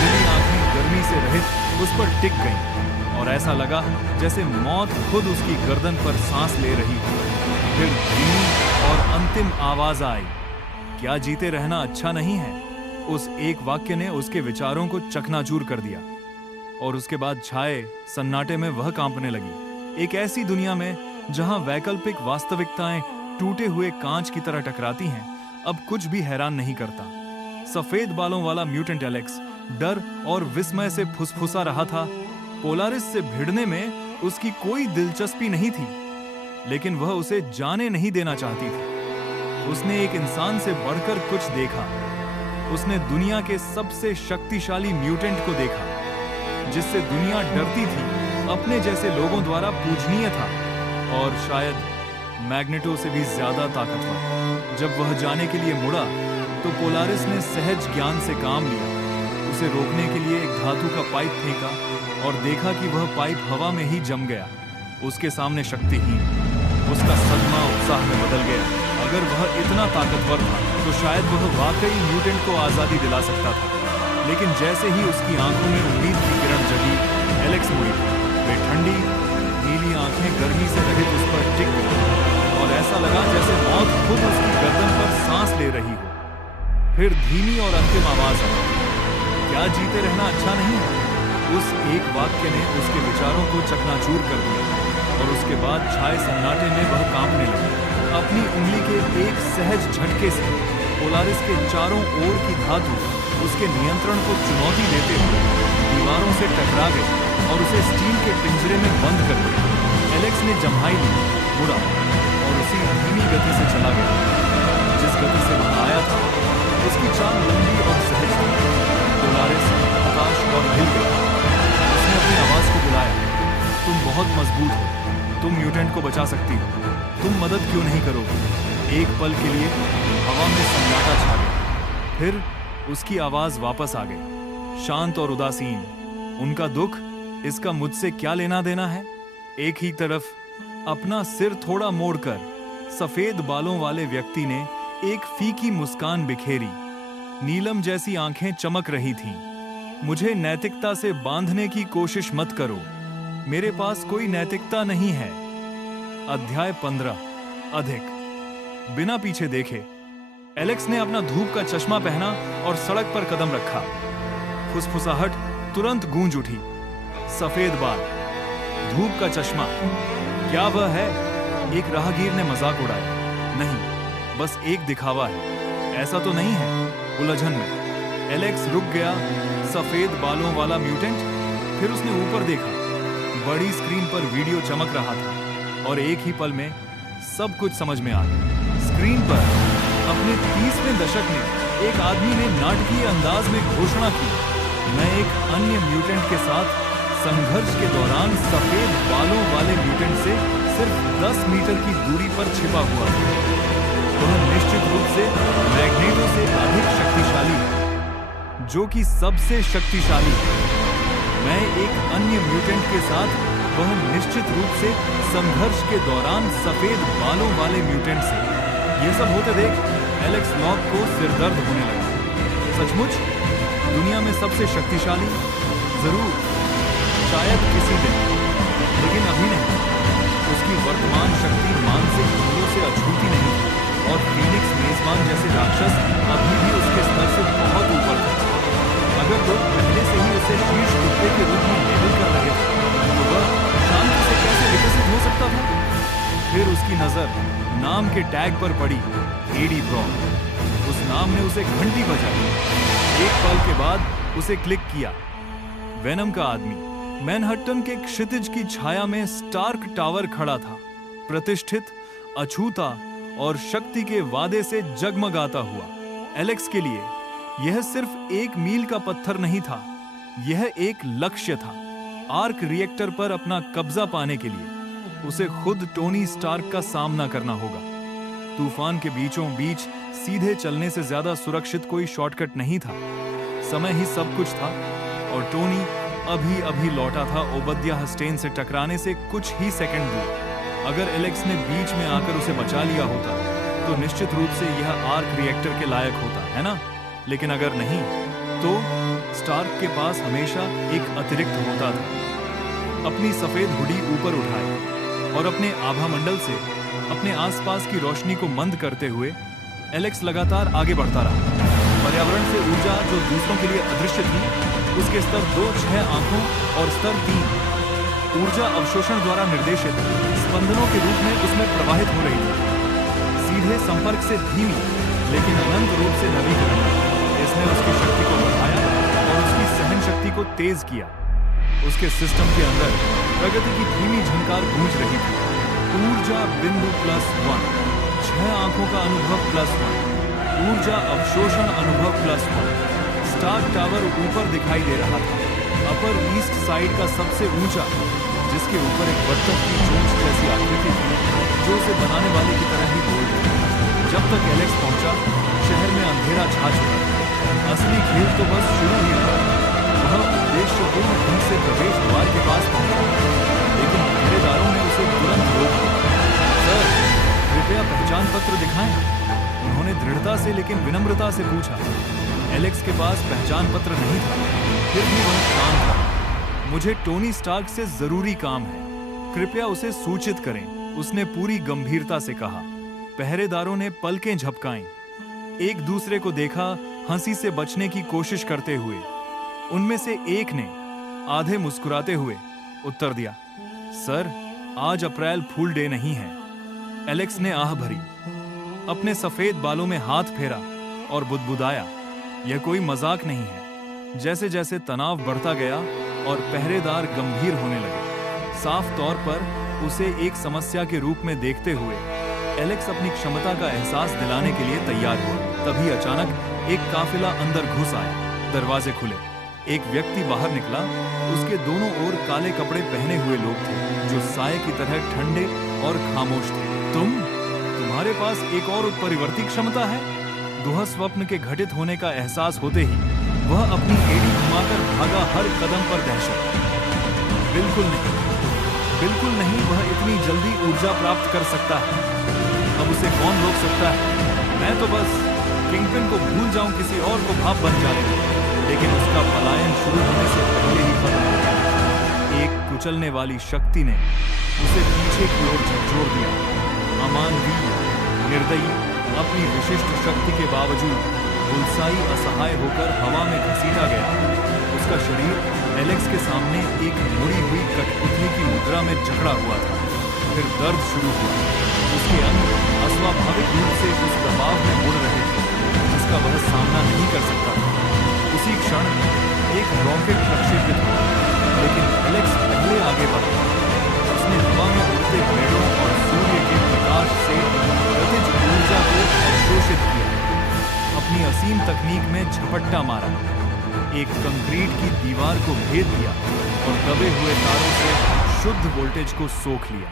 नीली आंखें गर्मी से रहित उस पर टिक गईं और ऐसा लगा जैसे मौत खुद उसकी गर्दन पर सांस ले रही हो। फिर धीमी और अंतिम आवाज आई, क्या जीते रहना अच्छा नहीं है? उस एक वाक्य ने उसके विचारों को चकनाचूर कर दिया और उसके बाद छाए सन्नाटे में वह कांपने लगी। एक ऐसी दुनिया में जहां वैकल्पिक वास्तविकताएं टूटे हुए कांच की तरह टकराती हैं, अब कुछ भी हैरान नहीं करता। सफेद बालों वाला म्यूटेंट एलेक्स डर और विस्मय से फुसफुसा रहा था। पोलारिस से भिड़ने में उसकी कोई दिलचस्पी नहीं थी, लेकिन वह उसे जाने नहीं देना चाहती थी। उसने एक इंसान से बढ़कर कुछ देखा। उसने दुनिया के सबसे शक्तिशाली म्यूटेंट को देखा, जिससे दुनिया डरती थी, अपने जैसे लोगों द्वारा पूजनीय था और शायद मैग्नेटो से भी ज्यादा ताकतवर। जब वह जाने के लिए मुड़ा तो पोलारिस ने सहज ज्ञान से काम लिया। उसे रोकने के लिए एक धातु का पाइप फेंका और देखा कि वह पाइप हवा में ही जम गया। उसके सामने शक्तिहीन। उसका सदमा उत्साह में बदल गया। अगर वह इतना ताकतवर था तो शायद वह वाकई म्यूटेंट को आजादी दिला सकता था। लेकिन जैसे ही उसकी आंखों में उम्मीद की किरण जगी, एलेक्स मुड़ी। वे ठंडी नीली आंखें गर्मी से रहित उस पर टिक गई और ऐसा लगा जैसे मौत खुद उसकी गर्दन पर सांस ले रही हो। फिर धीमी और अंतिम आवाज आई, क्या जीते रहना अच्छा नहीं है? उस एक वाक्य ने उसके विचारों को चकनाचूर कर दिया और उसके बाद छाए सन्नाटे में वह कांपने लगी। अपनी उंगली के एक सहज झटके से पोलारिस के चारों ओर की धातु उसके नियंत्रण को चुनौती देते हुए दीवारों से टकरा गई और उसे स्टील के पिंजरे में बंद कर दिया। एलेक्स ने जम्हाई ली, मुड़ा और उसी धीमी गति से चला गया। जिस गति से वह आया था उसकी चाल लंबी और सहज थी। पोलारिस हताश और हिल गया। उसने अपनी आवाज को बुलाया, तुम बहुत मजबूत हो, तुम म्यूटेंट को बचा सकती हो, तुम मदद क्यों नहीं करोगे? एक पल के लिए हवा में सन्नाटा छा गया। फिर उसकी आवाज वापस आ गई, शांत और उदासीन। उनका दुख, इसका मुझसे क्या लेना देना है? एक ही तरफ अपना सिर थोड़ा मोड़कर सफेद बालों वाले व्यक्ति ने एक फीकी मुस्कान बिखेरी। नीलम जैसी आंखें चमक रही थीं। मुझे नैतिकता से बांधने की कोशिश मत करो, मेरे पास कोई नैतिकता नहीं है। अध्याय 15। अधिक। बिना पीछे देखे एलेक्स ने अपना धूप का चश्मा पहना और सड़क पर कदम रखा। फुसफुसाहट तुरंत गूंज उठी। सफेद बाल, धूप का चश्मा, क्या वह है? एक राहगीर ने मजाक उड़ाया। नहीं, बस एक दिखावा है। ऐसा तो नहीं है? उलझन में एलेक्स रुक गया। सफेद बालों वाला म्यूटेंट। फिर उसने ऊपर देखा। बड़ी स्क्रीन पर वीडियो चमक रहा था और एक ही पल में सब कुछ समझ में आ गया। स्क्रीन पर अपने 30वें दशक में एक आदमी ने नाटकीय अंदाज में घोषणा की, मैं एक अन्य म्यूटेंट के साथ संघर्ष के दौरान सफेद बालों वाले म्यूटेंट से सिर्फ 10 मीटर की दूरी पर छिपा हुआ था। वह निश्चित रूप से मैग्नेटो से अधिक शक्तिशाली है, जो कि सबसे शक्तिशाली है। मैं एक अन्य म्यूटेंट के साथ वह निश्चित रूप से संघर्ष के दौरान सफेद बालों वाले म्यूटेंट से। यह सब होते देख एलेक्स लॉक को सिरदर्द होने लगा। सचमुच दुनिया में सबसे शक्तिशाली? जरूर, शायद किसी दिन, लेकिन अभी नहीं। उसकी वर्तमान शक्ति मानसिक हमलों से अछूती नहीं थी और फीनिक्स मेजबान जैसे राक्षस अभी भी उसके स्तर से बहुत ऊपर थे। अगर लोग पहले से ही उसे शीर्ष कुत्ते के रूप में लेबल नजर नाम के टैग पर पड़ी, एडी ब्रॉक। उस नाम ने उसे घंटी बजाई। एक पल के बाद उसे क्लिक किया। वेनम का आदमी मैनहट्टन के क्षितिज की छाया में स्टार्क टावर खड़ा था, प्रतिष्ठित, अछूता और शक्ति के वादे से जगमगाता हुआ। एलेक्स के लिए यह सिर्फ एक मील का पत्थर नहीं था, यह एक लक्ष्य था। आर्क रिएक्टर पर अपना कब्जा पाने के लिए उसे खुद टोनी स्टार्क का सामना करना होगा। तूफान के बीचों बीच सीधे चलने से ज्यादा सुरक्षित कोई शॉर्टकट नहीं था। समय ही सब कुछ था और टोनी अभी अभी लौटा था ओबद्या हस्टेन से टकराने से कुछ ही सेकंड दूर। अगर एलेक्स ने बीच में आकर उसे बचा लिया होता तो निश्चित रूप से यह आर्क रिएक्टर के लायक होता, है ना? लेकिन अगर नहीं तो स्टार्क के पास हमेशा एक अतिरिक्त होता था। अपनी सफेद हुडी ऊपर उठाए और अपने आभा मंडल से अपने आसपास की रोशनी को मंद करते हुए एलेक्स लगातार आगे बढ़ता रहा। पर्यावरण से ऊर्जा जो दूसरों के लिए अदृश्य थी, उसके स्तर 2 6 आंखों और स्तर 3 ऊर्जा अवशोषण द्वारा निर्देशित स्पंदनों के रूप में उसमें प्रवाहित हो रही थी। सीधे संपर्क से धीमी लेकिन अनंत रूप से नवीकरण। इसने उसकी शक्ति को बढ़ाया और उसकी सहन शक्ति को तेज किया। उसके सिस्टम के अंदर प्रगति की धीमी झंकार गूंज रही थी। ऊर्जा बिंदु +1, 6 आंखों का अनुभव +1, ऊर्जा अवशोषण अनुभव +1। स्टार्क टावर ऊपर दिखाई दे रहा था, अपर ईस्ट साइड का सबसे ऊंचा, जिसके ऊपर एक बत्तख की चोंच जैसी आकृति थी जो उसे बनाने वाले की तरह ही बोल रही थी। जब तक एलेक्स पहुंचा, शहर में अंधेरा छा चुका। असली खेल तो बस शुरू ही हुआ। वह उद्देश्यपूर्ण ढंग से प्रवेश द्वार के पास पहुंचा, लेकिन पहरेदारों ने उसे तुरंत रोक दिया। सर, कृपया पहचान पत्र दिखाएं। उन्होंने दृढ़ता से लेकिन विनम्रता से पूछा। एलेक्स के पास पहचान पत्र नहीं था, फिर भी वह शांत था। मुझे टोनी स्टार्क से जरूरी काम है, कृपया उसे सूचित करें, उसने पूरी गंभीरता से कहा। पहरेदारों ने पलकें झपकाईं, एक दूसरे को देखा, हंसी से बचने की कोशिश करते हुए। उनमें से एक ने आधे मुस्कुराते हुए उत्तर दिया, सर, आज अप्रैल फूल डे नहीं है। एलेक्स ने आह भरी, अपने सफेद बालों में हाथ फेरा और बुदबुदाया, यह कोई मजाक नहीं है। जैसे जैसे तनाव बढ़ता गया और पहरेदार गंभीर होने लगे, साफ तौर पर उसे एक समस्या के रूप में देखते हुए एलेक्स अपनी क्षमता का एहसास दिलाने के लिए तैयार हुआ। तभी अचानक एक काफिला अंदर घुस आया। दरवाजे खुले, एक व्यक्ति बाहर निकला। उसके दोनों ओर काले कपड़े पहने हुए लोग थे जो साए की तरह ठंडे और खामोश थे। तुम्हारे पास एक और उत्परिवर्ती क्षमता है? दुहा स्वप्न के घटित होने का एहसास होते ही वह अपनी एड़ी घुमाकर भागा, हर कदम पर दहशत। बिल्कुल नहीं, बिल्कुल नहीं, वह इतनी जल्दी ऊर्जा प्राप्त कर सकता है। अब उसे कौन रोक सकता है? मैं तो बस किंगपिन को भूल जाऊं, किसी और को भाप बन जाने दूं। लेकिन उसका पलायन शुरू होने से पहले ही खत्म हो गया। एक कुचलने वाली शक्ति ने उसे पीछे की ओर झकझोर दिया। अमानवीय, निर्दयी, अपनी विशिष्ट शक्ति के बावजूद बुलसाई असहाय होकर हवा में घसीटा गया। उसका शरीर एलेक्स के सामने एक मुड़ी हुई कठपुतली की मुद्रा में जकड़ा हुआ था। फिर दर्द शुरू हुआ। उसके अंग अस्वाभाविक रूप से उस दबाव में मुड़ रहे थे जिसका वह सामना नहीं कर सकता था। उसी क्षण एक रॉकेट प्रक्षेपित हुआ, लेकिन एलेक्स पहले आगे बढ़ा। उसने हवा में उड़ते पेड़ों और सूर्य के प्रकाश से गतिज ऊर्जा को अवशोषित किया। अपनी असीम तकनीक में झपट्टा मारा, एक कंक्रीट की दीवार को भेद दिया और दबे हुए तारों से शुद्ध वोल्टेज को सोख लिया।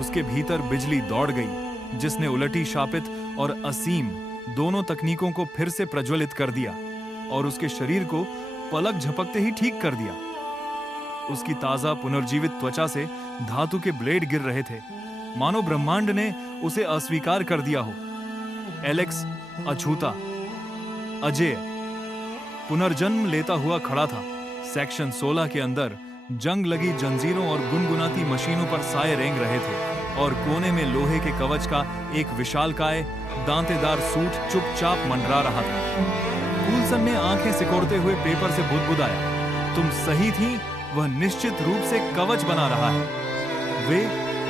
उसके भीतर बिजली दौड़ गई, जिसने उलटी शापित और असीम दोनों तकनीकों को फिर से प्रज्वलित कर दिया और उसके शरीर को पलक झपकते ही ठीक कर दिया। उसकी ताजा पुनर्जीवित त्वचा से धातु के ब्लेड गिर रहे थे, मानो ब्रह्मांड ने उसे अस्वीकार कर दिया हो। एलेक्स अछूता, अजेय, पुनर्जन्म लेता हुआ खड़ा था। सेक्शन 16 के अंदर जंग लगी जंजीरों और गुनगुनाती मशीनों पर साए रेंग रहे थे और कोने में लोहे के कवच का एक विशालकाय दांतेदार सूट चुपचाप मंडरा रहा था। कूलसन ने आंखें सिकोड़ते हुए पेपर से बुदबुदाया, तुम सही थी, वह निश्चित रूप से कवच बना रहा है। वे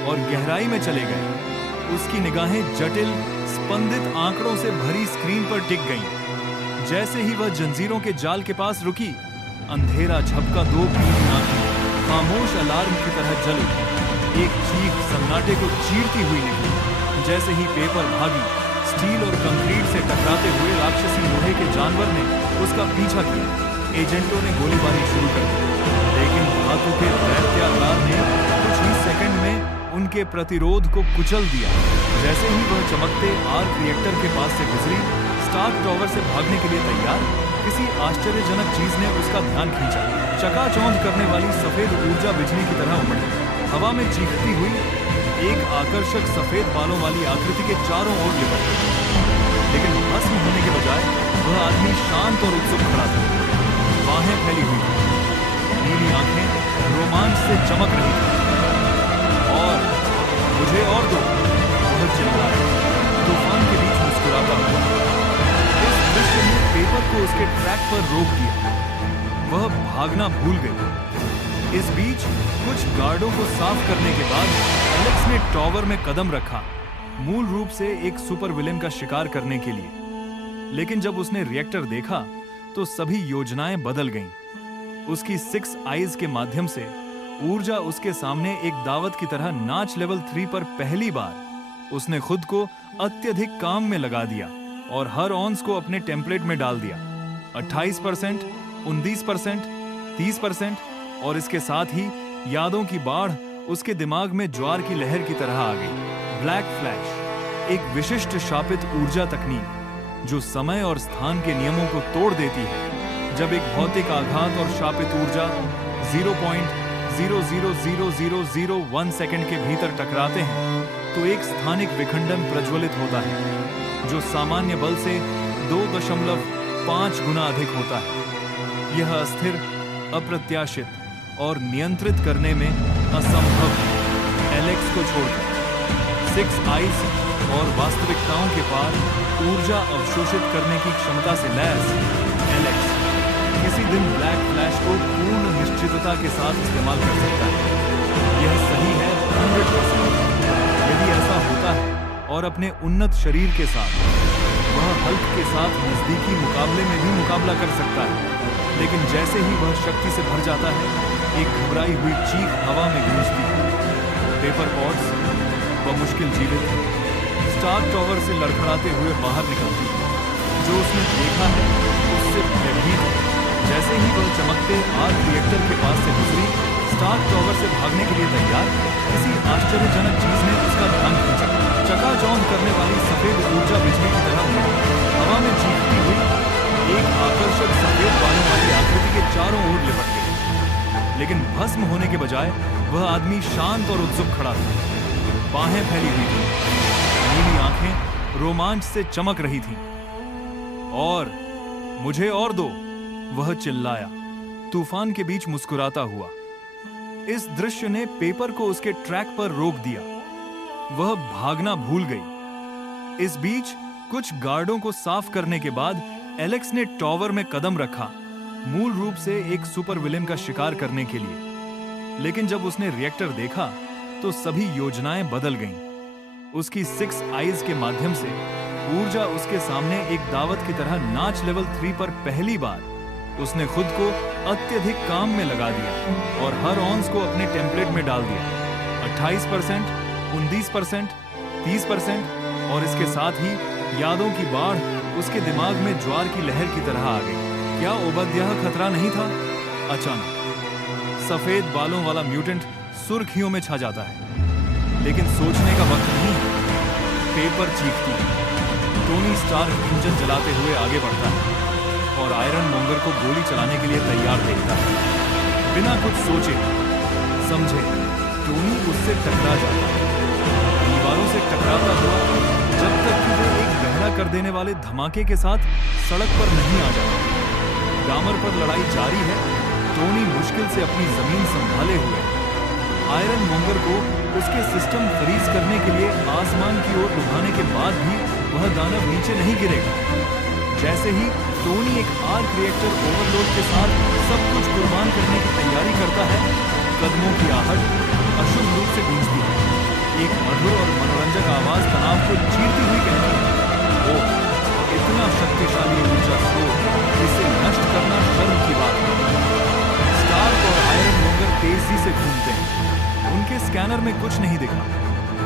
और गहराई में चले गए। उसकी निगाहें जटिल, स्पंदित आंकड़ों से भरी स्क्रीन पर टिक गईं। जैसे ही वह जंजीरों के जाल के पास रुकी, अंधेरा झपका, दो पीली आंखें खामोश अलार्म की तरह जल उठी। एक चीख सन्नाटे को चीरती हुई निकली। जैसे ही पेपर भागी, स्टील और कंक्रीट से टकराते हुए राक्षसी लोहे के जानवर ने उसका पीछा किया। एजेंटों ने गोलीबारी शुरू कर दी, लेकिन धातु के दैत्याकार ने कुछ ही सेकंड में उनके प्रतिरोध को कुचल दिया। जैसे ही वह चमकते आर्क रिएक्टर के पास से गुजरी, स्टार्क टॉवर से भागने के लिए तैयार, किसी आश्चर्यजनक चीज ने उसका ध्यान खींचा। चकाचौंध करने वाली सफेद ऊर्जा बिजली की तरह उमड़ी, हवा में चीखती हुई एक आकर्षक सफेद बालों वाली आकृति के चारों ओर लिपट गई। लेकिन भस्म होने के बजाय वह आदमी शांत और उत्सुक खड़ा था। बाहें फैली हुई थी, नीली आंखें रोमांच से चमक रही थी। और मुझे और दो, वह चिल्लाया, तूफान के बीच मुस्कुराता हुआ। इस दृश्य ने पेपर को उसके ट्रैक पर रोक दिया। वह भागना भूल गई। इस बीच कुछ गार्डों को साफ करने के बाद एलेक्स ने टॉवर में कदम रखा, मूल रूप से एक सुपर विलेन का शिकार करने के लिए। लेकिन जब उसने रिएक्टर देखा तो सभी योजनाएं बदल गईं। उसकी 6 आईज के माध्यम से ऊर्जा उसके सामने एक दावत की तरह नाच लेवल 3 पर पहली बार उसने खुद को अत्यधिक काम में लगा दिया और हर ऑन्स को अपने टेम्पलेट में डाल दिया। 28%, 29%, 30%, और इसके साथ ही यादों की बाढ़ उसके दिमाग में ज्वार की लहर की तरह आ गई। ब्लैक फ्लैश, एक विशिष्ट शापित ऊर्जा तकनीक जो समय और स्थान के नियमों को तोड़ देती है। जब एक भौतिक आघात और शापित ऊर्जा 0.000001 सेकंड के भीतर टकराते हैं तो एक स्थानिक विखंडन प्रज्वलित होता है जो सामान्य बल से 2.5 गुना अधिक होता है। यह अस्थिर, अप्रत्याशित और नियंत्रित करने में असंभव है। एलेक्स को छोड़कर 6 आईज और वास्तविकताओं के पार ऊर्जा अवशोषित करने की क्षमता से लैस एलेक्स किसी दिन ब्लैक फ्लैश को पूर्ण निश्चितता के साथ इस्तेमाल कर सकता है। यह सही है 100%। यदि ऐसा होता है और अपने उन्नत शरीर के साथ, वह हल्क के साथ नजदीकी मुकाबले में भी मुकाबला कर सकता है। लेकिन जैसे ही वह शक्ति से भर जाता है, एक घबराई हुई चीख हवा में गूंजती है। पेपर पॉड्स बमुश्किल जीवित है, स्टार्क टॉवर से लड़खड़ाते हुए बाहर निकलती है। जो उसने देखा है उससे भयभीत है। जैसे ही वह चमकते आर्क रिएक्टर के पास से गुजरी, स्टार्क टॉवर से भागने के लिए तैयार, किसी आश्चर्यजनक चीज ने उसका ध्यान खींचा। चकाचौंध करने वाली सफेद ऊर्जा बिजली की तरह उमड़ी, हवा में चीखती हुई एक आकर्षक सफेद बालों वाली आकृति के चारों ओर लिपट गई। लेकिन भस्म होने के बजाय वह आदमी शांत और उत्सुक खड़ा था। बाहें फैली हुई थी, नीली आंखें रोमांच से चमक रही थीं। और मुझे और दो, वह चिल्लाया, तूफान के बीच मुस्कुराता हुआ। इस दृश्य ने पेपर को उसके ट्रैक पर रोक दिया। वह भागना भूल गई। इस बीच कुछ गार्डों को साफ करने के बाद एलेक्स ने टॉवर में कदम रखा, मूल रूप से एक सुपर विलेन का शिकार करने के लिए। लेकिन जब उसने रिएक्टर देखा तो सभी योजनाएं बदल गईं। उसकी 6 आईज के माध्यम से ऊर्जा उसके सामने एक दावत की तरह नाच लेवल 3 पर पहली बार उसने खुद को अत्यधिक काम में लगा दिया और हर ऑन्स को अपने टेम्पलेट में डाल दिया। 28%, 29%, 30%, और इसके साथ ही यादों की बाढ़ उसके दिमाग में ज्वार की लहर की तरह आ गई। क्या ओबद्याह खतरा नहीं था? अचानक सफेद बालों वाला म्यूटेंट सुर्खियों में छा जाता है। लेकिन सोचने का वक्त नहीं है। पेपर चीखती है, टोनी स्टार्क इंजन जलाते हुए आगे बढ़ता है और आयरन मोंगर को गोली चलाने के लिए तैयार देखता है। बिना कुछ सोचे समझे टोनी उससे टकरा जाता है, दीवारों से टकराता हुआ, जब तक कि वो एक बहरा कर देने वाले धमाके के साथ सड़क पर नहीं आ जाता। डामर पर लड़ाई जारी है। टोनी मुश्किल से अपनी जमीन संभाले हुए आयरन मोंगर को उसके सिस्टम फ्रीज करने के लिए आसमान की ओर उठाने के बाद भी वह दानव नीचे नहीं गिरेगा। जैसे ही टोनी एक आर्क रिएक्टर ओवरलोड के साथ सब कुछ कुर्बान करने की तैयारी करता है, कदमों की आहट अशुभ रूप से गूंजती है। एक मधुर और मनोरंजक आवाज तनाव को चीरती हुई कहती है, वो इतना शक्तिशाली ऊर्जा स्रोत, इसे नष्ट करना शर्म की बात है। स्टार्क और आयरन मोंगर तेजी से घूमते हैं। उनके स्कैनर में कुछ नहीं दिखा।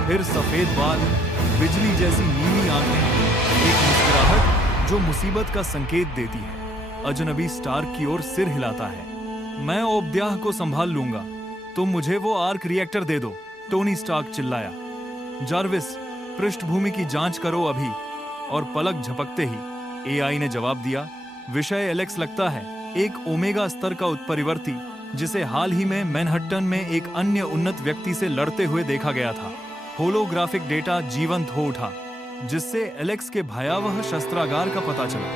फिर सफेद बाल, बिजली जैसी नीली आंखें, एक मुस्कुराहट जो मुसीबत का संकेत देती है। अजनबी स्टार्क की ओर सिर हिलाता है। मैं ओबद्याह को संभाल लूंगा, तुम मुझे वो आर्क रिएक्टर दे दो, टोनी स्टार्क चिल्लाया। जार्विस, पृष्ठभूमि की जांच करो अभी। और पलक झपकते ही एआई ने जवाब दिया, विषय एलेक्स लगता है, एक ओमेगा स्तर का उत्परिवर्ती जिसे हाल ही में मैनहट्टन में एक अन्य उन्नत व्यक्ति से लड़ते हुए देखा गया था। होलोग्राफिक डेटा जीवंत हो उठा, जिससे एलेक्स के भयावह शस्त्रागार का पता चला।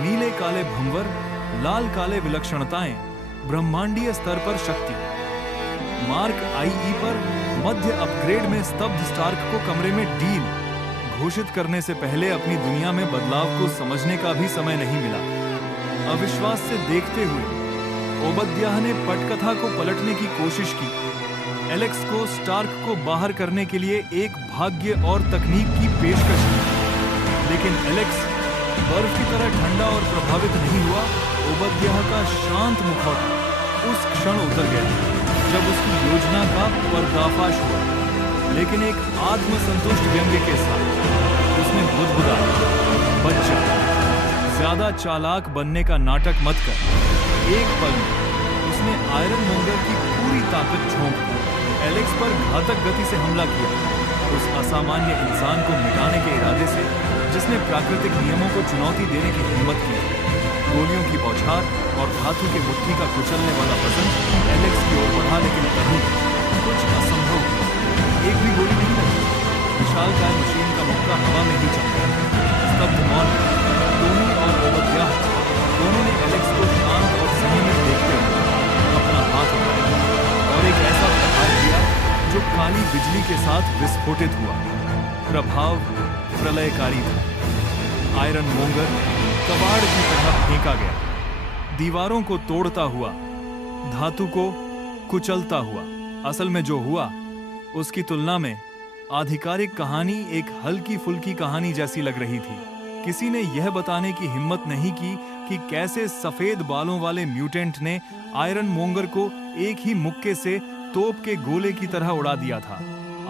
नीले काले भंवर, लाल काले विलक्षणताएं, ब्रह्मांडीय स्तर पर शक्ति। मार्क आईई पर मध्य अपग्रेड में स्तब्ध स्टार्क को कमरे में डील घोषित करने से पहले अपनी दुनिया में बदलाव को समझने का भी समय नहीं मिला। अविश्वास से देखते हुए ओबद्याह ने पटकथा को पलटने की कोशिश की। एलेक्स को स्टार्क को बाहर करने के लिए एक भाग्य और तकनीक की पेशकश की, लेकिन एलेक्स बर्फ की तरह ठंडा और प्रभावित नहीं हुआ। ओबद्याह का शांत मुखौटा उस क्षण उतर गया जब उसकी योजना का पर्दाफाश हुआ, लेकिन एक आत्मसंतुष्ट व्यंग्य के साथ उसने बुदबुदाया, बच्चा, ज्यादा चालाक बनने का नाटक मत कर। एक पल में उसने आयरन मोंगर की पूरी ताकत झोंक दी, एलेक्स पर घातक गति से हमला किया, उस असामान्य इंसान को मिटाने के इरादे से जिसने प्राकृतिक नियमों को चुनौती देने की हिम्मत की। गोलियों की बौछार और धातु के मुट्ठी का कुचलने वाला वजन एलेक्स की ओर बढ़ा, लेकिन तभी कुछ असंभव हुआ। एक भी गोली नहीं लगी। विशालकाय मशीन का मुक्का हवा में ही चमका। स्तब्ध मौन में टोनी और ओबद्याह दोनों ने एलेक्स को शांत और संयमित देखते हुए अपना हाथ उठाया और एक ऐसा प्रहार किया जो काली बिजली के साथ विस्फोटित हुआ। प्रभाव प्रलयकारी था। आयरन मोंगर कबाड़ की तरह फेंका गया, दीवारों को तोड़ता हुआ, धातु को कुचलता हुआ। असल में जो हुआ उसकी तुलना में आधिकारिक कहानी एक हल्की फुल्की कहानी जैसी लग रही थी। किसी ने यह बताने की हिम्मत नहीं की कि कैसे सफेद बालों वाले म्यूटेंट ने आयरन मोंगर को एक ही मुक्के से तोप के गोले की तरह उड़ा दिया था।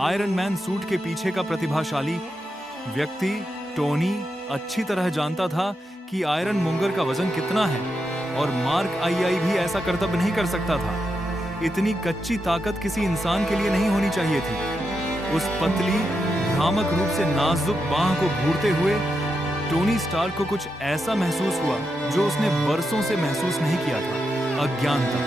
आयरन मैन सूट के पीछे का प्रतिभाशाली व्यक्ति टोनी अच्छी तरह जानता था कि आयरन मोंगर का वजन कितना है, और मार्क आईआई भी ऐसा कर्तव्य नहीं कर सकता था। इतनी कच्ची ताकत किसी इंसान के लिए नहीं होनी चाहिए थी। उस पतली, भ्रामक रूप से नाजुक बांह को घूरते हुए टोनी स्टार्क को कुछ ऐसा महसूस हुआ जो उसने बरसों से महसूस नहीं किया था, अज्ञानता।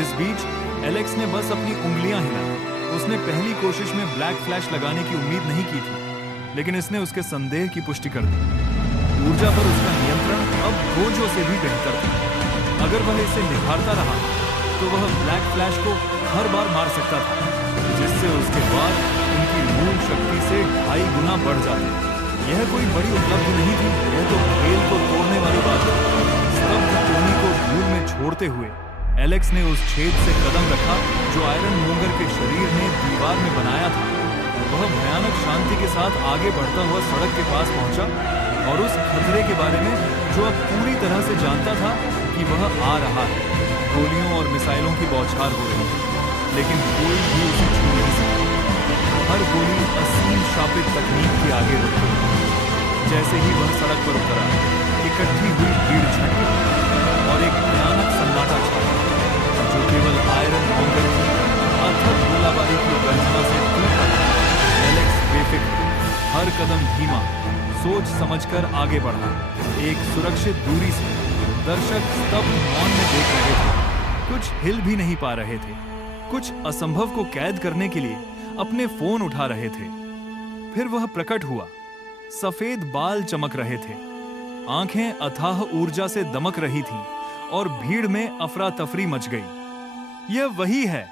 इस बीच एलेक्स ने बस अपनी उंगलियां हिलाई। उसने पहली कोशिश में ब्लैक फ्लैश लगाने की उम्मीद नहीं की थी, लेकिन इसने उसके संदेह की पुष्टि कर दी। ऊर्जा पर उसका नियंत्रण अब गोजो से भी बेहतर था। अगर वह इसे निखारता रहा तो वह ब्लैक फ्लैश को हर बार मार सकता था, जिससे उसके बाद उनकी मूल शक्ति से 2.5 गुना बढ़ जाती। यह कोई बड़ी उपलब्धि नहीं थी, यह तो खेल को तोड़ने वाली बात है। स्तब्ध टोनी को धूल में छोड़ते हुए एलेक्स ने उस छेद से कदम रखा जो आयरन मोंगर के शरीर ने दीवार में बनाया था। वह भयानक शांति के साथ आगे बढ़ता हुआ सड़क के पास पहुंचा और उस खतरे के बारे में जो अब पूरी तरह से जानता था कि वह आ रहा है। गोलियों और मिसाइलों की बौछार हो रही थी, लेकिन कोई भी उसे छू नहीं सकता। हर गोली असीम शापित तकनीक के आगे रुक गई। जैसे ही वह सड़क पर उतरा, इकट्ठी हुई भीड़ छट गई और एक भयानक सन्नाटा छा गया जो केवल आयरन मोंगर की अथक गोलाबारी की गर्जना से टूट पड़ा। एलेक्स बेफिक्र, हर कदम धीमा, सोच समझकर आगे बढ़ा। एक सुरक्षित दूरी से दर्शक स्तब्ध मौन में देख रहे थे, कुछ हिल भी नहीं पा रहे थे, कुछ असंभव को कैद करने के लिए अपने फोन उठा रहे थे। फिर वह प्रकट हुआ। सफेद बाल चमक रहे थे, आंखें अथाह ऊर्जा से दमक रही थीं और भीड़ में अफरा तफरी मच गई। यह वही है,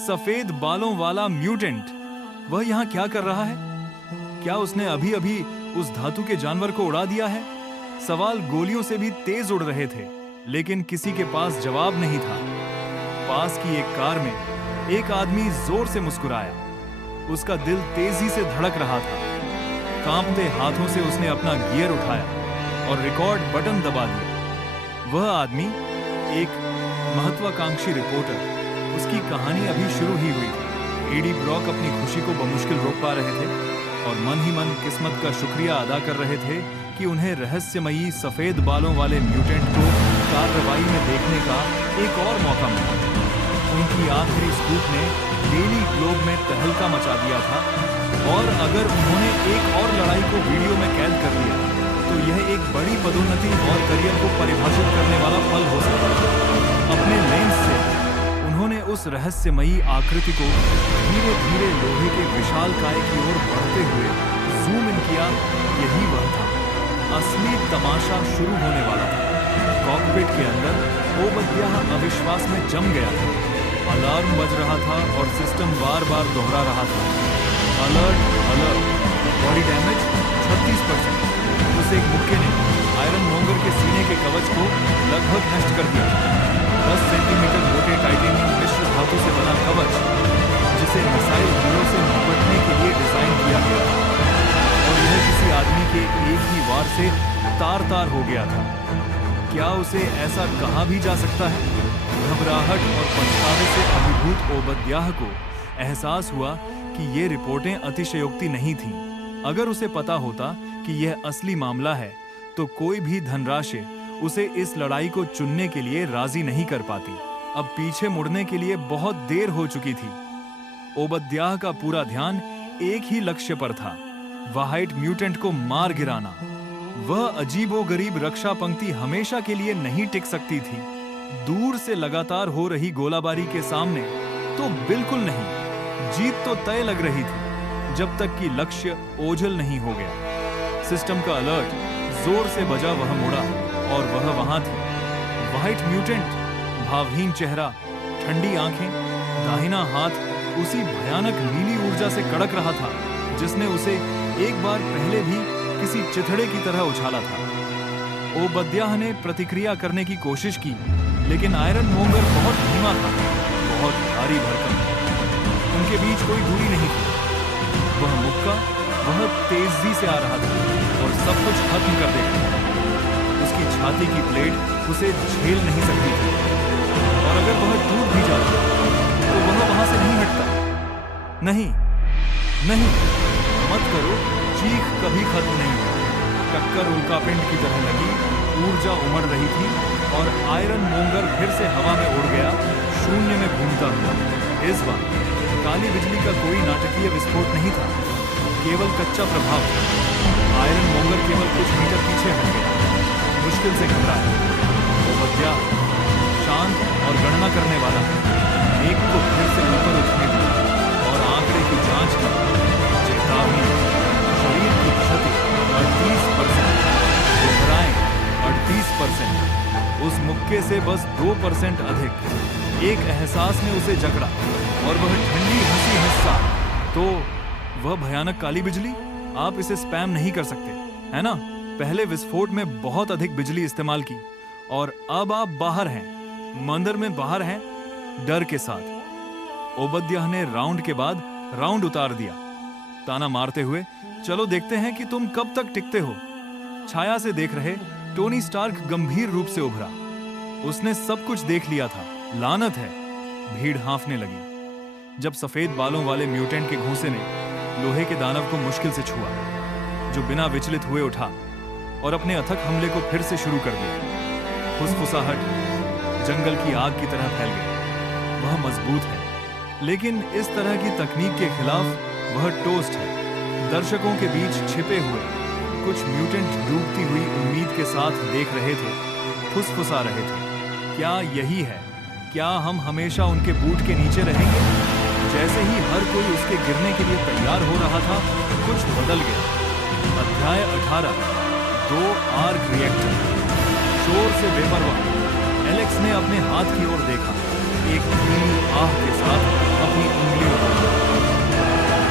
सफेद बालों वाला म्यूटेंट। वह यहां क्या कर रहा है? क्या उसने अभी अभी उस धातु के जानवर को उड़ा दिया है? सवाल गोलियों से भी तेज उड़ रहे थे, लेकिन किसी के पास जवाब नहीं था। पास की एक कार में एक आदमी जोर से मुस्कुराया। उसका दिल तेजी से धड़क रहा था। कांपते हाथों से उसने अपना गियर उठाया और रिकॉर्ड बटन दबा दिया। वह आदमी एक महत्वाकांक्षी रिपोर्टर, उसकी कहानी अभी शुरू ही हुई थी। एडी ब्रॉक अपनी खुशी को बमुश्किल रोक पा रहे थे और मन ही मन किस्मत का शुक्रिया अदा कर रहे थे कि उन्हें रहस्यमयी सफेद बालों वाले म्यूटेंट को कार्रवाई में देखने का एक और मौका मिला। उनकी आखिरी स्कूप ने डेली ग्लोब में तहलका मचा दिया था और अगर उन्होंने एक और लड़ाई को वीडियो में कैद कर लिया तो यह एक बड़ी पदोन्नति और करियर को परिभाषित करने वाला पल हो सकता है। अपने लेंस से उन्होंने उस रहस्यमयी आकृति को धीरे धीरे लोहे के विशाल काय की ओर बढ़ते हुए जूम इन किया। यही वह था, असली तमाशा शुरू होने वाला था। कॉकपिट के अंदर ओबद्याह अविश्वास में जम गया था। अलार्म बज रहा था और सिस्टम बार बार दोहरा रहा था, अलर्ट अलर्ट, बॉडी डैमेज 36%। उस एक मुक्के ने आयरन मोंगर के सीने के कवच को लगभग नष्ट कर दिया। 10 सेंटीमीटर मोटे टाइटेनियम मिश्र धातु से बना कवच, जिसे मिसाइल हमलों से निपटने के लिए डिजाइन किया गया था, और यह किसी आदमी के एक ही वार से तार तार हो गया था। क्या उसे ऐसा कहा भी जा सकता है? घबराहट और पछतावे से अभिभूत ओबद्याह को एहसास हुआ कि ये रिपोर्टें अतिशयोक्ति नहीं थीं। अगर उसे पता होता कि यह असली मामला है तो कोई भी धनराशि उसे इस लड़ाई को चुनने के लिए राजी नहीं कर पाती। अब पीछे मुड़ने के लिए बहुत देर हो चुकी थी। ओबद्याह का पूरा ध्यान एक ही लक्ष्य पर था, व्हाइट म्यूटेंट को मार गिराना। वह अजीबोगरीब रक्षा पंक्ति हमेशा के लिए नहीं टिक सकती थी। दूर से लगातार हो रही गोलाबारी के सामने तो बिल्कुल नहीं। जीत तो तय लग रही थी जब तक कि लक्ष्य ओझल नहीं हो गया। सिस्टम का अलर्ट जोर से बजा। वह मुड़ा और वह वहां थी, व्हाइट म्यूटेंट, भावहीन चेहरा, ठंडी आंखें, दाहिना हाथ उसी भयानक नीली ऊर्जा से कड़क रहा था जिसने उसे एक बार पहले भी किसी चिथड़े की तरह उछाला था। ओबद्याह ने प्रतिक्रिया करने की कोशिश की, लेकिन आयरन मोंगर बहुत धीमा था, बहुत भारी भरकम। उनके बीच कोई दूरी नहीं थी। वह मुक्का बहुत तेजी से आ रहा था और सब कुछ खत्म कर देगा। उसकी छाती की प्लेट उसे झेल नहीं सकती थी, और अगर वह टूट भी जाता तो वह वहां से नहीं हटता। नहीं नहीं, मत करो, चीख कभी खत्म नहीं हुई। टक्कर उल्कापिंड की तरह लगी, ऊर्जा उमड़ रही थी और आयरन मोंगर फिर से हवा में उड़ गया, शून्य में घूमता हुआ। इस बार काली बिजली का कोई नाटकीय विस्फोट नहीं था, केवल कच्चा प्रभाव था। आयरन मोंगर केवल कुछ मीटर पीछे हट गया, मुश्किल से घबराया। ओबद्याह शांत और गणना करने वाला एक को फिर से ऊपर उठने दिया और आंकड़े की जांच की। चेतावनी, शरीर की क्षति 38%, दोहराएं 38%, उस मुक्के से बस 2% अधिक। एक एहसास ने उसे जकड़ा और वह ठंडी हंसी हंसा। तो वह भयानक काली बिजली, आप इसे स्पैम नहीं कर सकते, है ना? पहले विस्फोट में बहुत अधिक बिजली इस्तेमाल की और अब आप बाहर हैं, मंदिर में बाहर हैं, डर के साथ। ओबद्याह ने राउंड के बाद राउंड उतार दिया, ताना मारते हुए, चलो देखते हैं कि तुम कब तक टिकते हो। छाया से देख रहे टोनी स्टार्क गंभीर रूप से उभरा। उसने सब कुछ देख लिया था। लानत है, भीड़ हाँफने लगी जब सफेद बालों वाले म्यूटेंट के घोंसे ने लोहे के दानव को मुश्किल से छुआ, जो बिना विचलित हुए उठा और अपने अथक हमले को फिर से शुरू कर दिया। फुसफुसाहट जंगल की आग की तरह फैल गई। वह मजबूत है, लेकिन इस तरह की तकनीक के खिलाफ वह टोस्ट है। दर्शकों के बीच छिपे हुए कुछ म्यूटेंट डूबती हुई उम्मीद के साथ देख रहे थे, फुसफुसा रहे थे, क्या यही है? क्या हम हमेशा उनके बूट के नीचे रहेंगे? जैसे ही हर कोई उसके गिरने के लिए तैयार हो रहा था, कुछ बदल गया। अध्याय 18, 2 आर्क रिएक्टर। शोर से बेपरवाह एलेक्स ने अपने हाथ की ओर देखा, एक धीमी आह के साथ अपनी उंगलियों पर।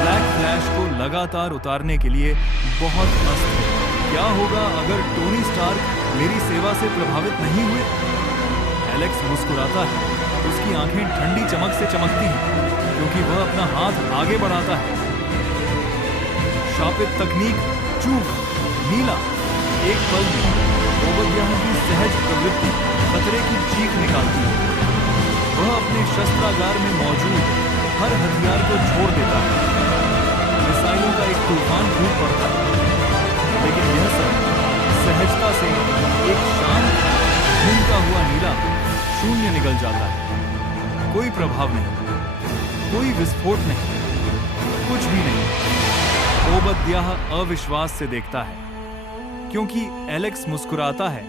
ब्लैक फ्लैश को लगातार उतारने के लिए बहुत मस्त है। क्या होगा अगर टोनी स्टार्क मेरी सेवा से प्रभावित नहीं हुए? एलेक्स मुस्कुराता है, उसकी आंखें ठंडी चमक से चमकती हैं, क्योंकि वह अपना हाथ आगे बढ़ाता है शापित तकनीक चूक नीला। एक पल में ओबद्याह की सहज प्रवृत्ति खतरे की चीख निकालती है। वह अपने शस्त्रागार में मौजूद हर हथियार को छोड़ देता है। मिसाइलों का एक तूफान फूट पड़ता है, लेकिन यह सब सहजता से एक शांत घूमता हुआ नीला शून्य निकल जाता है। कोई प्रभाव नहीं, कोई विस्फोट नहीं, कुछ भी नहीं। ओबद्याह अविश्वास से देखता है, क्योंकि एलेक्स मुस्कुराता है।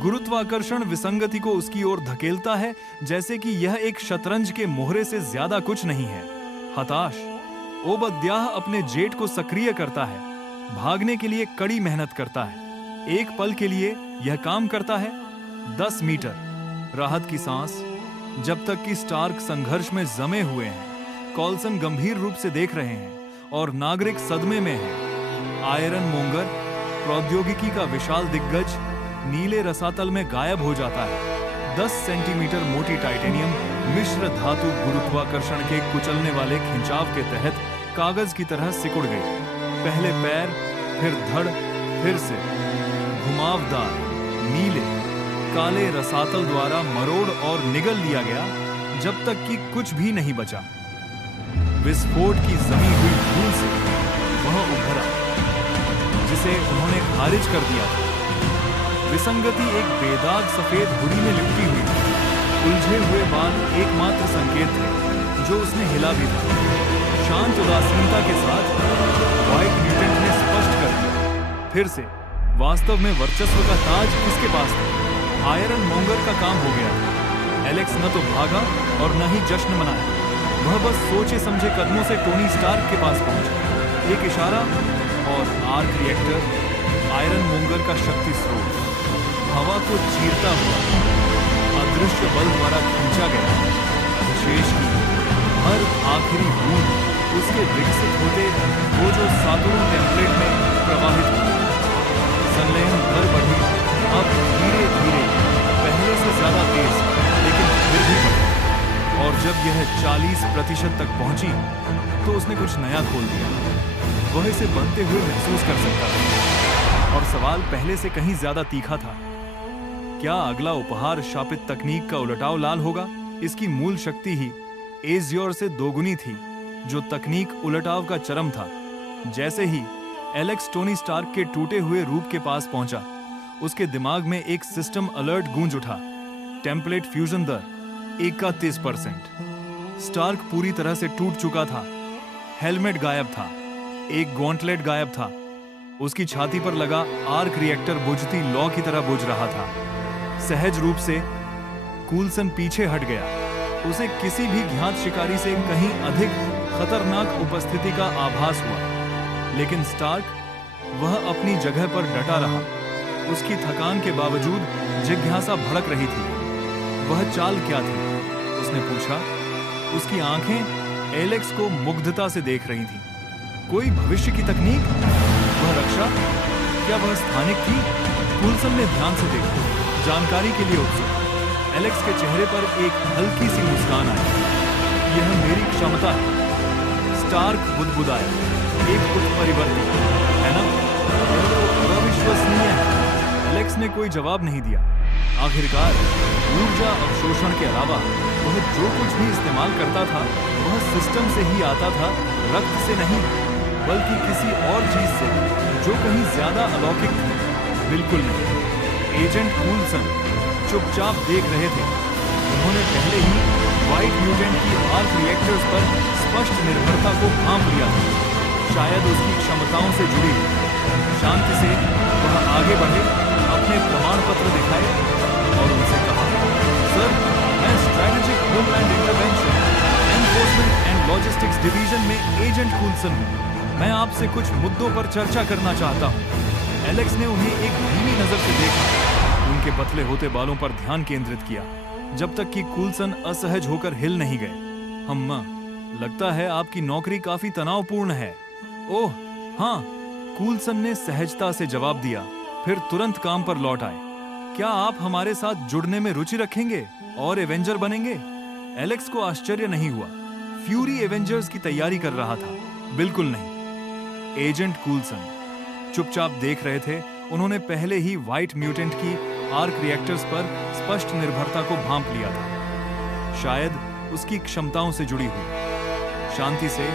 गुरुत्वाकर्षण विसंगति को उसकी ओर धकेलता है, जैसे कि यह एक शतरंज के मोहरे से ज्यादा कुछ नहीं है। हताश, ओबद्याह अपने जेट को सक्रिय करता है, भागने के लिए कड़ी मेहनत करता है। एक पल के लिए यह काम करता है। 10 मीटर राहत की सांस, जब तक कि स्टार्क संघर्ष में जमे हुए हैं। कॉल्सन गंभीर रूप से देख रहे हैं और नागरिक सदमे में है। आयरन मोंगर, प्रौद्योगिकी का विशाल दिग्गज, नीले रसातल में गायब हो जाता है। 10 सेंटीमीटर मोटी टाइटेनियम मिश्र धातु गुरुत्वाकर्षण के कुचलने वाले खिंचाव के तहत कागज की तरह सिकुड़ गई। पहले पैर, फिर धड़, फिर से घुमावदार नीले काले रसातल द्वारा मरोड़ और निगल लिया गया, जब तक कि कुछ भी नहीं बचा। विस्फोट की जमी हुई धूल से वह उभरा, जिसे उन्होंने खारिज कर दिया था। विसंगति एक बेदाग सफेद हुडी में लिपटी हुई थी। उलझे हुए बाल एकमात्र संकेत थे जो उसने हिला भी था। शांत उदासीनता के साथ व्हाइट म्यूटेंट ने स्पष्ट कर दिया, फिर से वास्तव में वर्चस्व का ताज किसके पास था? आयरन मोंगर का काम हो गया था। एलेक्स न तो भागा और न ही जश्न मनाया। वह बस सोचे समझे कदमों से टोनी स्टार्क के पास पहुंचा। एक इशारा और आर्क रिएक्टर, आयरन मोंगर का शक्ति स्रोत, हवा को चीरता हुआ अदृश्य बल द्वारा खींचा गया। शेष की हर आखिरी बूंद उसके विकसित होते वो सातुरन टेम्पलेट में प्रवाहित हुई। संलयन दर बढ़ी, अब धीरे धीरे, पहले से ज्यादा तेज, लेकिन फिर भी बढ़ी। और जब यह 40% तक पहुंची तो उसने कुछ नया खोल दिया। वह इसे बनते हुए महसूस कर सकता था, और सवाल पहले से कहीं ज्यादा तीखा था। क्या अगला उपहार शापित तकनीक का उलटाव लाल होगा? इसकी मूल शक्ति ही एजियोर से दोगुनी थी, जो तकनीक उलटाव का चरम था। जैसे ही एलेक्स टोनी स्टार्क के टूटे हुए रूप के पास पहुंचा, उसके दिमाग में एक सिस्टम अलर्ट गूंज उठा। टेम्पलेट फ्यूजन दर 31%। स्टार्क पूरी तरह से टूट चुका था। हेलमेट गायब था, एक गॉन्टलेट गायब था। उसकी छाती पर लगा आर्क रिएक्टर बुझती लौ की तरह बुझ रहा था। सहज रूप से कूल्सन पीछे हट गया। उसे किसी भी ज्ञात शिकारी से कहीं अधिक खतरनाक उपस्थिति का आभास हुआ, लेकिन स्टार्क, वह अपनी जगह पर डटा रहा। उसकी थकान के बावजूद जिज्ञासा भड़क रही थी। वह चाल क्या थी? उसने पूछा। उसकी आंखें एलेक्स को मुग्धता से देख रही थीं। कोई भविष्य की तकनीक? वह रक्षा? क्या वह स्थानिक थी? कूल्सन ने ध्यान से देखा, जानकारी के लिए उत्सुक। एलेक्स के चेहरे पर एक हल्की सी मुस्कान आई। यह मेरी क्षमता है, स्टार्क बुदबुदाया। एक उत्परिवर्ती, है ना? यह तो अविश्वसनीय है। एलेक्स ने कोई जवाब नहीं दिया। आखिरकार ऊर्जा अवशोषण के अलावा वह जो कुछ भी इस्तेमाल करता था, वह सिस्टम से ही आता था, रक्त से नहीं, बल्कि किसी और चीज से जो कहीं ज्यादा अलौकिक थी। बिल्कुल नहीं। एजेंट कूल्सन चुपचाप देख रहे थे। उन्होंने पहले ही व्हाइट म्यूटेंट की आर्क रिएक्टर्स पर स्पष्ट निर्भरता को भांप लिया था, शायद उसकी क्षमताओं से जुड़ी। शांति से वह आगे बढ़े, अपने प्रमाण पत्र दिखाए और उनसे कहा, सर, मैं strategic homeland intervention, enforcement and logistics division में एजेंट कूल्सन हूँ। मैं आपसे कुछ मुद्दों पर चर्चा करना चाहता हूँ। एलेक्स ने उन्हें एक धीमी नजर से देखा, उनके पतले होते बालों पर ध्यान केंद्रित किया, जब तक कि कूल्सन असहज होकर हिल नहीं गए। हम्मा, लगता है आपकी नौकरी काफी तनावपूर्ण है। ओह हाँ, कूल्सन ने सहजता से जवाब दिया, फिर तुरंत काम पर लौट आए। क्या आप हमारे साथ जुड़ने में रुचि रखेंगे और एवेंजर बनेंगे? एलेक्स को आश्चर्य नहीं हुआ। फ्यूरी एवेंजर्स की तैयारी कर रहा था। बिल्कुल नहीं। एजेंट कूल्सन चुपचाप देख रहे थे। उन्होंने पहले ही व्हाइट म्यूटेंट की आर्क रिएक्टर्स पर स्पष्ट निर्भरता को भांप लिया था, शायद उसकी क्षमताओं से जुड़ी हुई। शांति से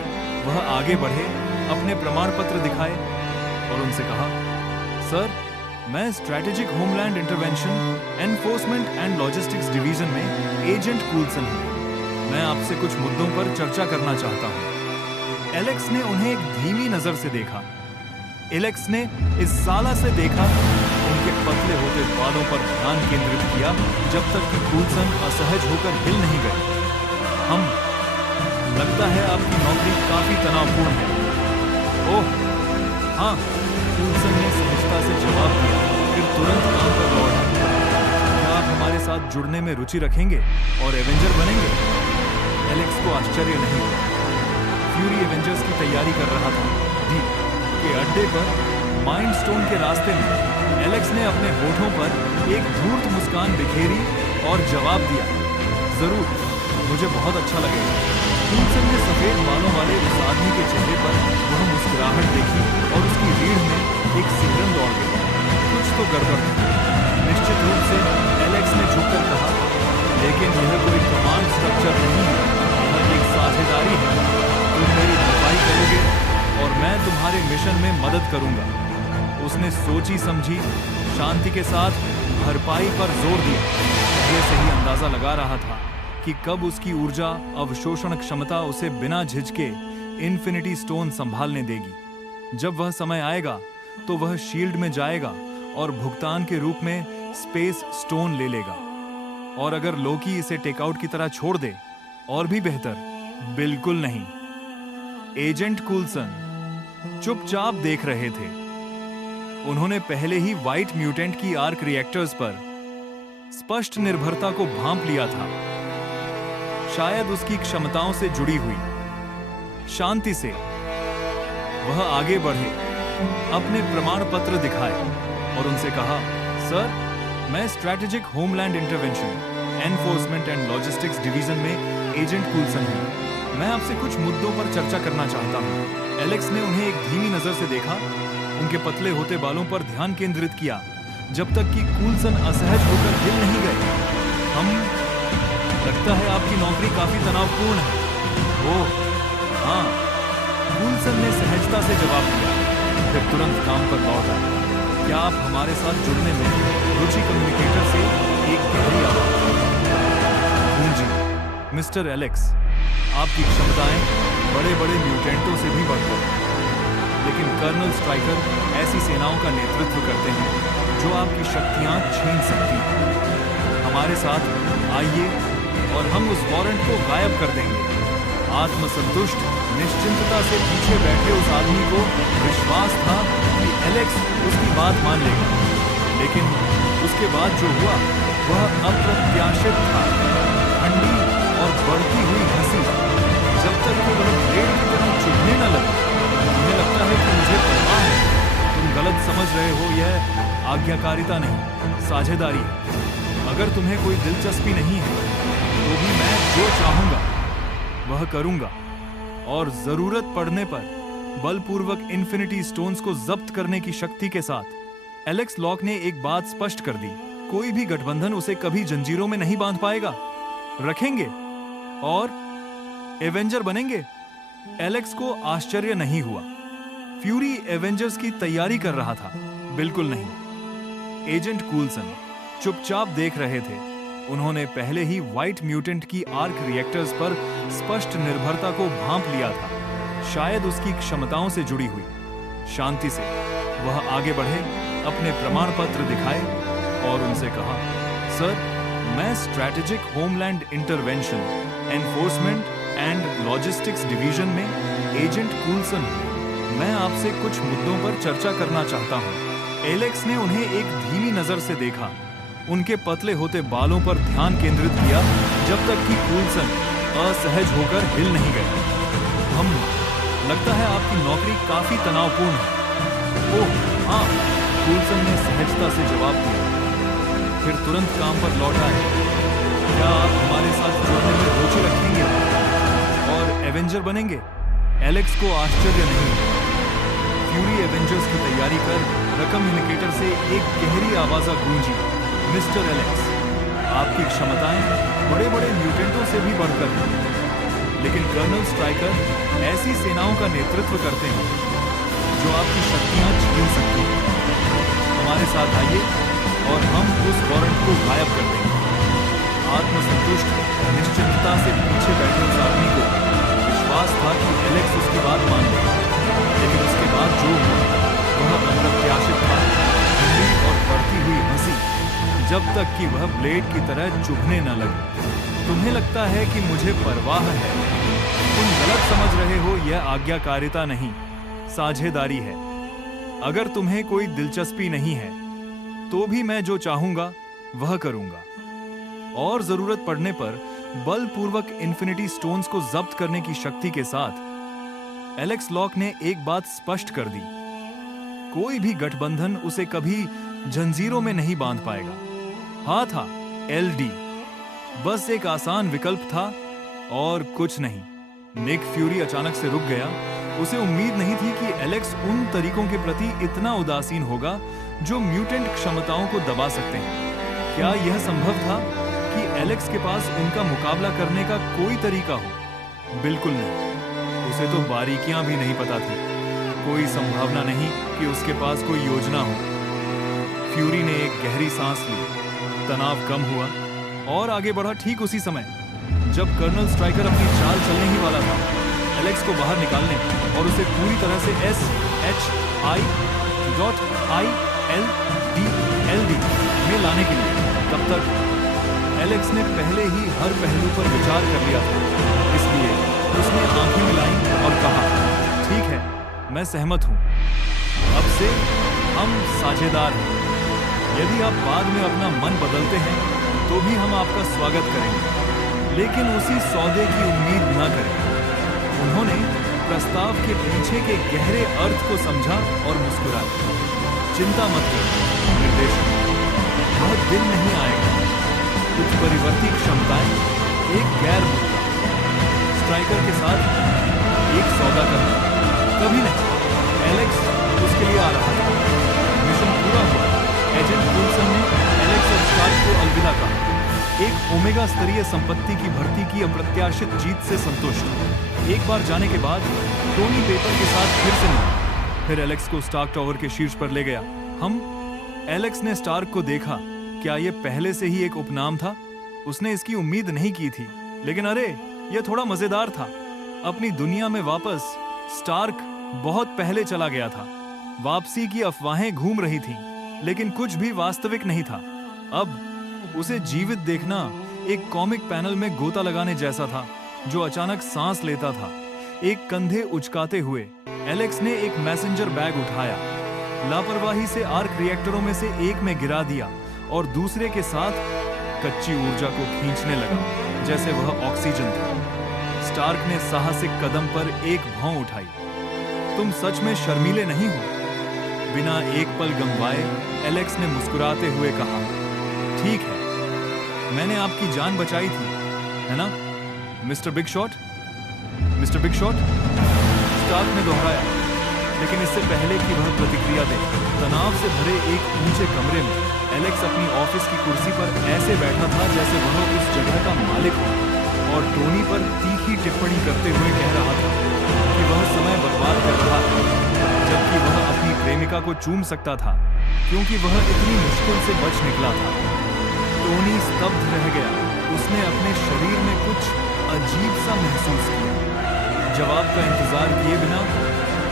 वह आगे बढ़े, अपने प्रमाण पत्र दिखाए और उनसे कहा, सर, मैं strategic homeland intervention, enforcement and logistics division में एजेंट कूल्सन हूं। मैं आपसे कुछ मुद्दों पर चर्चा करना चाहता हूं। एलेक्स ने उन्हें एक धीमी नजर से देखा। एलेक्स ने इस साला से देखा, उनके पतले होते बालों पर ध्यान केंद्रित किया जब तक कि कूल्सन असहज होकर हिल नहीं गए। लगता है आपकी नौकरी काफी तनावपूर्ण है। ओह हाँ, कूल्सन ने सहजता से जवाब दिया, फिर तुरंत काम पर लौट आए। क्या आप हमारे साथ जुड़ने में रुचि रखेंगे और एवेंजर बनेंगे? एलेक्स को आश्चर्य नहीं हुआ। फ्यूरी एवेंजर्स की तैयारी कर रहा था। डी के अड्डे पर माइंडस्टोन के रास्ते में एलेक्स ने अपने होठों पर एक धूर्त मुस्कान बिखेरी और जवाब दिया, जरूर, मुझे बहुत अच्छा लगेगा। कूल्सन ने सफेद बालों वाले उस आदमी के चेहरे पर वह मुस्कुराहट देखी और उसकी रीढ़ में एक सिहरन दौड़ गई। कुछ तो गड़बड़ था। निश्चित रूप से एलेक्स ने झुककर कहा, लेकिन यह कोई कमांड स्ट्रक्चर नहीं है, यह एक साझेदारी है। तुम मेरी भरपाई करोगे और मैं तुम्हारे मिशन में मदद करूंगा। उसने सोची समझी शांति के साथ भरपाई पर जोर दिया। पहले से ही अंदाजा लगा रहा था कि कब उसकी ऊर्जा अवशोषण क्षमता उसे बिना झिझके इन्फिनिटी स्टोन संभालने देगी। जब वह समय आएगा तो वह शील्ड में जाएगा और भुगतान के रूप में स्पेस स्टोन ले लेगा। और अगर लोकी इसे टेकआउट की तरह छोड़ दे, और भी बेहतर। बिल्कुल नहीं। एजेंट कूल्सन चुपचाप देख रहे थे। उन्होंने पहले ही व्हाइट म्यूटेंट की आर्क रिएक्टर्स पर स्पष्ट निर्भरता को भांप लिया था, शायद उसकी क्षमताओं से जुड़ी हुई। शांति से वह आगे बढ़े, अपने प्रमाण पत्र दिखाए और उनसे कहा, सर, मैं strategic homeland intervention, enforcement and logistics division में एजेंट कूल्सन हूं। मैं आपसे कुछ मुद्दों पर चर्चा करना चाहता हूं। एलेक्स ने उन्हें एक धीमी नजर से देखा, उनके पतले होते बालों पर ध्यान केंद्रित किया जब तक कि कूल्सन असहज होकर हिल नहीं गए। लगता है आपकी नौकरी काफी तनावपूर्ण है। ओह हाँ, कूल्सन ने सहजता से जवाब दिया, फिर तुरंत काम पर लौट आए। क्या आप हमारे साथ जुड़ने में रुचि? कम्युनिकेटर से एक गहरी आवाज गूंजी। मिस्टर एलेक्स, आपकी क्षमताएं बड़े बड़े म्यूटेंटों से भी बढ़कर हैं, लेकिन कर्नल स्ट्राइकर ऐसी सेनाओं का नेतृत्व करते हैं जो आपकी शक्तियां छीन सकती हैं। हमारे साथ आइए और हम उस वारंट को गायब कर देंगे। आत्मसंतुष्ट निश्चिंतता से पीछे बैठे उस आदमी को विश्वास था कि एलेक्स उसकी बात मान लेगा, लेकिन उसके बाद जो हुआ वह अप्रत्याशित था। ठंडी और बढ़ती हुई हंसी, जब तक कि वह ब्लेड की तरह चुभने न लगा। मुझे लगता है कि मुझे परवाह है। तुम गलत समझ रहे हो, यह आज्ञाकारिता नहीं, साझेदारी है। अगर तुम्हें कोई दिलचस्पी नहीं है तो भी मैं जो चाहूंगा वह करूंगा, और जरूरत पड़ने पर बलपूर्वक इन्फिनिटी स्टोन्स को जब्त करने की शक्ति के साथ। एलेक्स लॉक ने एक बात स्पष्ट कर दी, कोई भी गठबंधन उसे कभी जंजीरों में नहीं बांध पाएगा। रखेंगे और एवेंजर बनेंगे। एलेक्स को आश्चर्य नहीं हुआ। फ्यूरी एवेंजर्स की तैयारी कर रहा था। बिल्कुल नहीं। एजेंट कूल्सन चुपचाप देख रहे थे। उन्होंने पहले ही व्हाइट म्यूटेंट की आर्क रिएक्टर्स पर स्पष्ट निर्भरता को भांप लिया था, शायद उसकी क्षमताओं से जुड़ी हुई। शांति से वह आगे बढ़े, अपने प्रमाण पत्र दिखाए और उनसे कहा, सर, मैं strategic homeland intervention, enforcement and logistics division में एजेंट कूल्सन हूं। मैं आपसे कुछ मुद्दों पर चर्चा करना चाहता हूं। एलेक्स ने उन्हें एक धीमी नजर से देखा, उनके पतले होते बालों पर ध्यान केंद्रित किया जब तक कि कूल्सन असहज होकर हिल नहीं गए। लगता है आपकी नौकरी काफी तनावपूर्ण है। ओह हाँ, कूल्सन ने सहजता से जवाब दिया, फिर तुरंत काम पर लौट आए। क्या आप हमारे साथ जुड़ने में रुचि रखेंगे और एवेंजर बनेंगे? एलेक्स को आश्चर्य नहीं हुआ। फ्यूरी एवेंजर्स की तैयारी कर कम्युनिकेटर से एक गहरी आवाज़ गूंजी, मिस्टर एलेक्स, आपकी क्षमताएं बड़े बड़े म्यूटेंटों से भी बढ़कर हैं, लेकिन कर्नल स्ट्राइकर ऐसी सेनाओं का नेतृत्व करते हैं जो आपकी शक्तियां छीन सकती हैं। हमारे साथ आइए और हम उस वारंट को गायब कर देंगे। आत्मसंतुष्ट निश्चितता से पीछे बैठे उस आदमी को विश्वास था कि एलेक्स उसकी बात मान लेगा, लेकिन उसके बाद जो हुआ वह अप्रत्याशित था। ठंडी और बढ़ती हुई हंसी, जब तक कि वह ब्लेड की तरह चुभने न लगे। तुम्हें लगता है कि मुझे परवाह है? तुम गलत समझ रहे हो। यह आज्ञाकारिता नहीं, साझेदारी है। अगर तुम्हें कोई दिलचस्पी नहीं है तो भी मैं जो चाहूंगा वह करूंगा, और जरूरत पड़ने पर बलपूर्वक इन्फिनिटी स्टोन्स को जब्त करने की शक्ति के साथ। एलेक्स लॉक ने एक बात स्पष्ट कर दी, कोई भी गठबंधन उसे कभी जंजीरों में नहीं बांध पाएगा। हाँ था एलडी, बस एक आसान विकल्प था और कुछ नहीं। निक फ्यूरी अचानक से रुक गया। उसे उम्मीद नहीं थी कि एलेक्स उन तरीकों के प्रति इतना उदासीन होगा जो म्यूटेंट क्षमताओं को दबा सकते हैं। क्या यह संभव था कि एलेक्स के पास उनका मुकाबला करने का कोई तरीका हो? बिल्कुल नहीं। उसे तो बारीकियां भी नहीं पता थी। कोई संभावना नहीं कि उसके पास कोई योजना हो। फ्यूरी ने एक गहरी सांस ली, तनाव कम हुआ और आगे बढ़ा। ठीक उसी समय जब कर्नल स्ट्राइकर अपनी चाल चलने ही वाला था, एलेक्स को बाहर निकालने और उसे पूरी तरह से SHI.ILD में लाने के लिए। तब तक एलेक्स ने पहले ही हर पहलू पर विचार कर लिया था, इसलिए उसने आंखें मिलाईं और कहा, ठीक है, मैं सहमत हूं। अब से हम साझेदार हैं। यदि आप बाद में अपना मन बदलते हैं तो भी हम आपका स्वागत करेंगे, लेकिन उसी सौदे की उम्मीद न करें। उन्होंने प्रस्ताव के पीछे के गहरे अर्थ को समझा और मुस्कुराया। चिंता मत करो निर्देशक, वह दिन नहीं आएगा। कुछ परिवर्ती क्षमताएं, एक गैर मुद्दा स्ट्राइकर के साथ एक सौदा करना, कभी नहीं। एलेक्स उसके लिए आ रहा था। मिशन पूरा हुआ। एजेंट कुलसन ने एलेक्स और स्टार्क को अलविदा कहा। एक ओमेगा स्तरीय संपत्ति की भर्ती की अप्रत्याशित जीत से संतुष्ट। एक बार जाने के बाद टोनी पेपर के साथ फिर से मिला, फिर एलेक्स को स्टार्क टावर के शीर्ष पर ले गया। एलेक्स ने स्टार्क को देखा। क्या यह पहले से ही एक उपनाम था? उसने इसकी उम्मीद नहीं की थी, लेकिन अरे यह थोड़ा मजेदार था। अपनी दुनिया में वापस स्टार्क बहुत पहले चला गया था। वापसी की अफवाहें घूम रही थीं, लेकिन कुछ भी वास्तविक नहीं था। अब उसे जीवित देखना एक कॉमिक पैनल में गोता लगाने जैसा था जो अचानक सांस लेता था। एक कंधे उचकाते हुए एलेक्स ने एक मैसेंजर बैग उठाया, लापरवाही से आर्क रिएक्टरों में से एक में गिरा दिया और दूसरे के साथ कच्ची ऊर्जा को खींचने लगा जैसे वह ऑक्सीजन था। स्टार्क ने साहसिक कदम पर एक भौं उठाई। तुम सच में शर्मीले नहीं हो? बिना एक पल गंवाए एलेक्स ने मुस्कुराते हुए कहा, ठीक है, मैंने आपकी जान बचाई थी, है ना mister big shot? Mister big shot, Starc ने दोहराया, लेकिन इससे पहले कि वह प्रतिक्रिया दे, तनाव से भरे एक ऊंचे कमरे में एलेक्स अपनी ऑफिस की कुर्सी पर ऐसे बैठा था जैसे वह उस जगह का मालिक हो, और टोनी पर तीखी टिप्पणी करते हुए कह रहा था कि वह समय बर्बाद कर रहा था, जबकि वह अपनी प्रेमिका को चूम सकता था क्योंकि वह इतनी मुश्किल से बच निकला था। टोनी स्तब्ध रह गया। उसने अपने शरीर में कुछ अजीब सा महसूस किया। जवाब का इंतजार किए बिना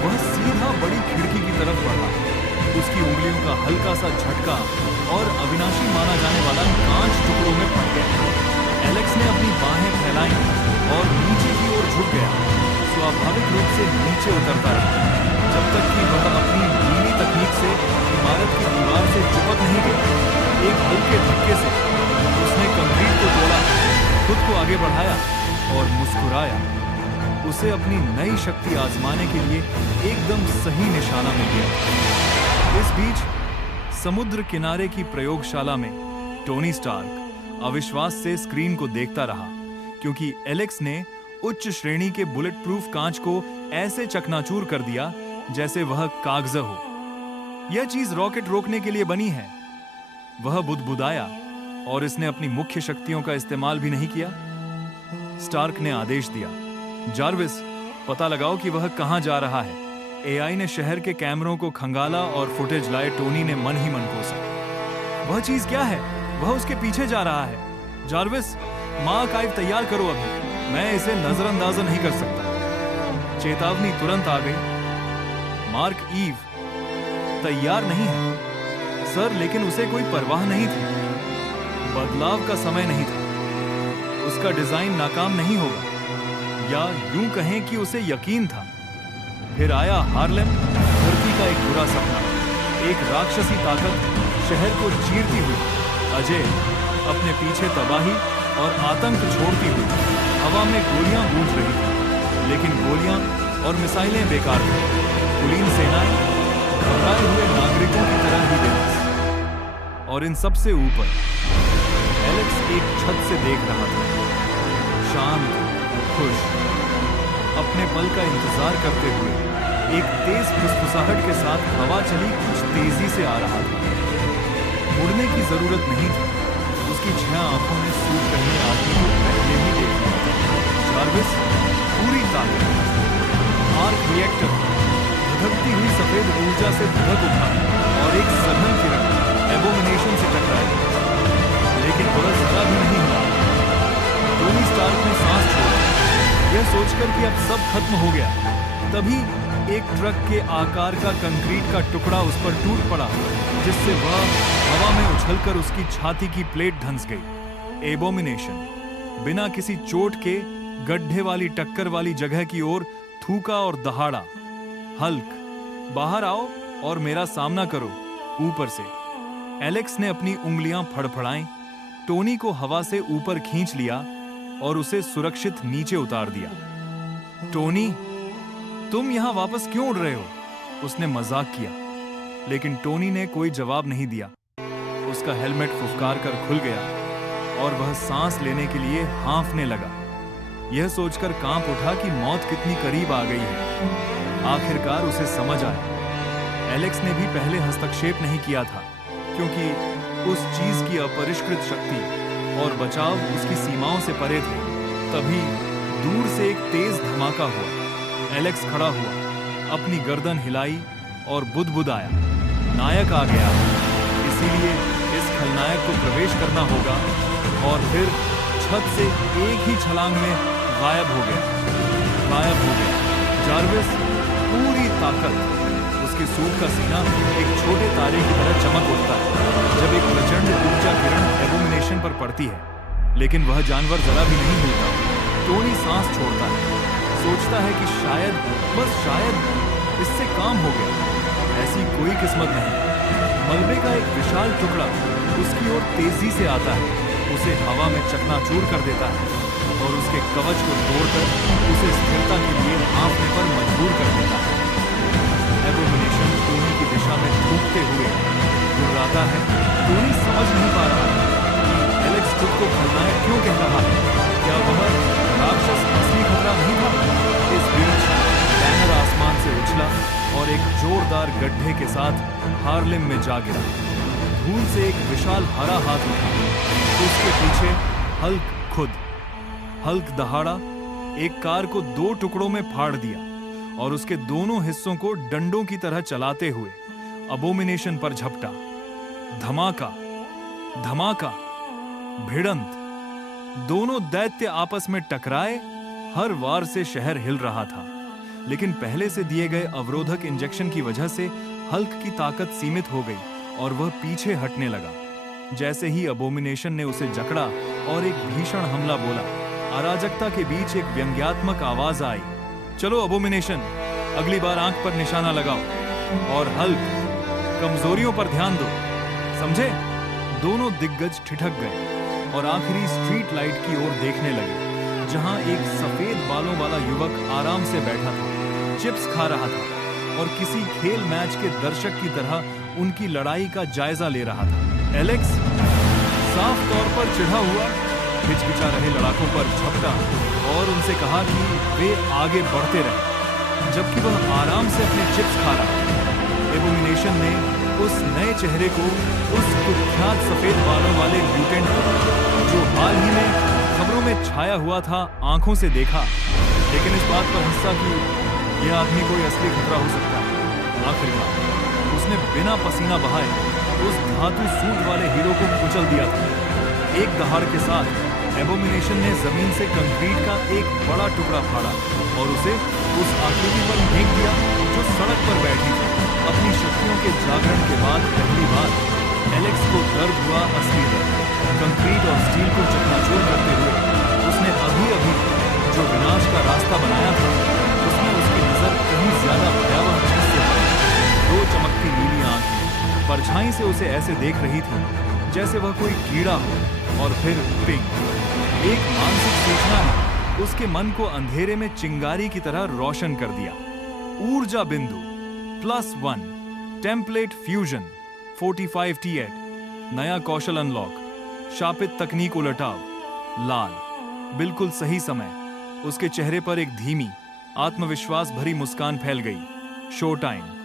वह सीधा बड़ी खिड़की की तरफ बढ़ा। उसकी उंगलियों का हल्का सा झटका और अविनाशी माना जाने वाला कांच टुकड़ों में फट गया। एलेक्स ने अपनी बाहें फैलाई और नीचे की ओर झुक गया। स्वाभाविक रूप से नीचे उतरता रहा जब तक कि वह अपनी नीली तकनीक से इमारत की दीवार से चिपक नहीं गया। एक हल्के धक्के से उसने कंक्रीट को तोड़ा, खुद को आगे बढ़ाया और मुस्कुराया। उसे अपनी नई शक्ति आजमाने के लिए एकदम सही निशाना मिल गया। इस बीच समुद्र किनारे की प्रयोगशाला में टोनी स्टार्क अविश्वास से स्क्रीन को देखता रहा, क्योंकि एलेक्स ने उच्च श्रेणी के बुलेट प्रूफ कांच को ऐसे चकनाचूर कर दिया जैसे वह कागज हो। यह चीज रॉकेट रोकने के लिए बनी है। वह बुदबुदाया और इसने अपनी मुख्य शक्तियों का इस्तेमाल भी नहीं किया। स्टार्क ने आदेश दिया, जार्विस, पता लगाओ कि वह कहां जा रहा है। एआई ने शहर के कैमरों को खंगाला और फुटेज लाए। टोनी ने मन ही मन कोसा, वह चीज क्या है? वह उसके पीछे जा रहा है। जार्विस, आर्काइव तैयार करो अभी, मैं इसे नजरअंदाज नहीं कर सकता। चेतावनी तुरंत आ गई। मार्क ईव तैयार नहीं है सर, लेकिन उसे कोई परवाह नहीं थी। बदलाव का समय नहीं था। उसका डिजाइन नाकाम नहीं होगा, या यूं कहें कि उसे यकीन था। फिर आया हार्लेम, धरती का एक बुरा सपना, एक राक्षसी ताकत शहर को चीरती हुई। अजय अपने पीछे तबाही और आतंक छोड़ती हुई हवा में गोलियां गूंज रही थी, लेकिन गोलियां और मिसाइलें बेकार थी। कुलीन सेनाएं घबराए हुए नागरिकों की तरह ही बेबस। और इन सबसे ऊपर एलेक्स एक छत से देख रहा था, शांत, खुश, अपने पल का इंतजार करते हुए। एक तेज फुसफुसाहट के साथ हवा चली कुछ तेजी से आ रहा था। मुड़ने की जरूरत नहीं थी। उसकी 6 आंखों ने सूट पहने आदमी को पहले ही देख लिया। जार्विस पूरी ताकत, आर्क रिएक्टर धधकती हुई सफेद ऊर्जा से धधक उठा और एक सघन किरण एबोमिनेशन से टकराई, लेकिन वह जरा भी नहीं हुआ। टोनी स्टार्क ने सांस छोड़ा, यह सोचकर कि अब सब खत्म हो गया। तभी एक ट्रक के आकार का कंक्रीट का टुकड़ा उस पर टूट पड़ा, जिससे वह हवा में उछलकर उसकी छाती की प्लेट धंस गई। एबोमिनेशन बिना किसी चोट के गड्ढे वाली टक्कर वाली जगह की ओर थूका और दहाड़ा। हल्क, बाहर आओ और मेरा सामना करो। ऊपर से एलेक्स ने अपनी उंगलियां फड़फड़ाईं, टोनी को हवा से ऊपर खींच लिया और उसे सुरक्षित नीचे उतार दिया। टोनी, तुम यहां वापस क्यों उड़ रहे हो? उसने मजाक किया, लेकिन टोनी ने कोई जवाब नहीं दिया। उसका हेलमेट फुफकार कर खुल गया और वह सांस लेने के लिए हांफने लगा। यह सोचकर कांप उठा कि मौत कितनी करीब आ गई है। आखिरकार उसे समझ आया। एलेक्स ने भी पहले हस्तक्षेप नहीं किया था, क्योंकि उस चीज की अपरिष्कृत शक्ति और बचाव उसकी सीमाओं से परे थे। तभी दूर से एक तेज धमाका हुआ। एलेक्स खड़ा हुआ, अपनी गर्दन हिलाई और बुदबुदाया, नायक आ गया, इसीलिए इस खलनायक को प्रवेश करना होगा। और फिर छत से एक ही छलांग में गायब हो गया। जार्विस पूरी ताकत, उसके सूट का सीना एक छोटे तारे की तरह चमक उठता है जब एक प्रचंड ऊर्जा किरण एबोमिनेशन पर पड़ती है, लेकिन वह जानवर जरा भी नहीं हिलता। टोनी सांस छोड़ता है, सोचता है कि शायद, बस शायद इससे काम हो गया। ऐसी कोई किस्मत नहीं। मलबे का एक विशाल टुकड़ा उसकी ओर तेजी से आता है, उसे हवा में चकनाचूर कर देता है और उसके कवच को तोड़कर उसे स्थिरता के लिए हाँफने पर मजबूर कर देता है। एबोमिनेशन टोनी की दिशा में थूकते हुए गुर्राता है। टोनी समझ नहीं पा रहा कि एलेक्स खुद को खलनायक क्यों कह रहा है। क्या वह राक्षस असली खतरा नहीं था? इस बीच बैनर आसमान से उछला और एक जोरदार गड्ढे के साथ हार्लेम में जा गिरा। धूल से एक विशाल हरा हाथ उठा, उसके पीछे हल्क खुद। हल्क दहाड़ा, एक कार को 2 टुकड़ों में फाड़ दिया और उसके दोनों हिस्सों को डंडों की तरह चलाते हुए अबोमिनेशन पर झपटा। धमाका, धमाका, भिड़ंत। दोनों दैत्य आपस में टकराए। हर वार से शहर हिल रहा था, लेकिन पहले से दिए गए अवरोधक इंजेक्शन की वजह से हल्क की ताकत सीमित हो गई और वह पीछे हटने लगा। जैसे ही अबोमिनेशन ने उसे जकड़ा और एक भीषण हमला बोला, अराजकता के बीच एक व्यंग्यात्मक आवाज आई, चलो अबोमिनेशन, अगली बार आंख पर निशाना लगाओ। और हल्क, कमजोरियों पर ध्यान दो, समझे? दोनों दिग्गज ठिठक गए और आखिरी स्ट्रीट लाइट की ओर देखने लगे, जहां एक सफेद बालों वाला युवक आराम से बैठा था, चिप्स खा रहा था और किसी खेल मैच के दर्शक की तरह उनकी लड़ाई का जायजा ले रहा था। एलेक्स साफ तौर पर चिढ़ा हुआ हिचकिचा रहे लड़ाकों पर झपटा और उनसे कहा कि वे आगे बढ़ते रहें। जबकि वह आराम से अपने चिप्स खा रहा था। एबोमिनेशन ने उस नए चेहरे को, उस कुख्यात सफेद बालों वाले म्यूटेंट को, जो हाल ही में खबरों में छाया हुआ था, आंखों से देखा, लेकिन इस बात पर हंसा कि यह आदमी कोई असली खतरा हो सकता है। आखिरकार उसने बिना पसीना बहाए उस धातु सूट वाले हीरो को कुचल दिया था। एक दहाड़ के साथ एबोमिनेशन ने जमीन से कंक्रीट का एक बड़ा टुकड़ा फाड़ा और उसे उस आकृति पर फेंक दिया जो सड़क पर बैठी थी। अपनी शक्तियों के जागरण के बाद पहली बार एलेक्स को दर्द हुआ, असली दर्द। कंक्रीट और स्टील को चकनाचूर करते हुए उसने अभी जो विनाश का रास्ता बनाया था, उसमें उसकी नजर कहीं ज्यादा भयावह चीज से पड़ी। दो चमकती नीली आंखें परछाई से उसे ऐसे देख रही थी जैसे वह कोई कीड़ा हो। और फिर पिंक, एक मानसिक सूचना ने उसके मन को अंधेरे में चिंगारी की तरह रोशन कर दिया। ऊर्जा बिंदु +1, टेम्पलेट फ्यूजन 45T8, नया कौशल अनलॉक, शापित तकनीक उलटाव, लाल। बिल्कुल सही समय। उसके चेहरे पर एक धीमी, आत्मविश्वास भरी मुस्कान फैल गई। Show time.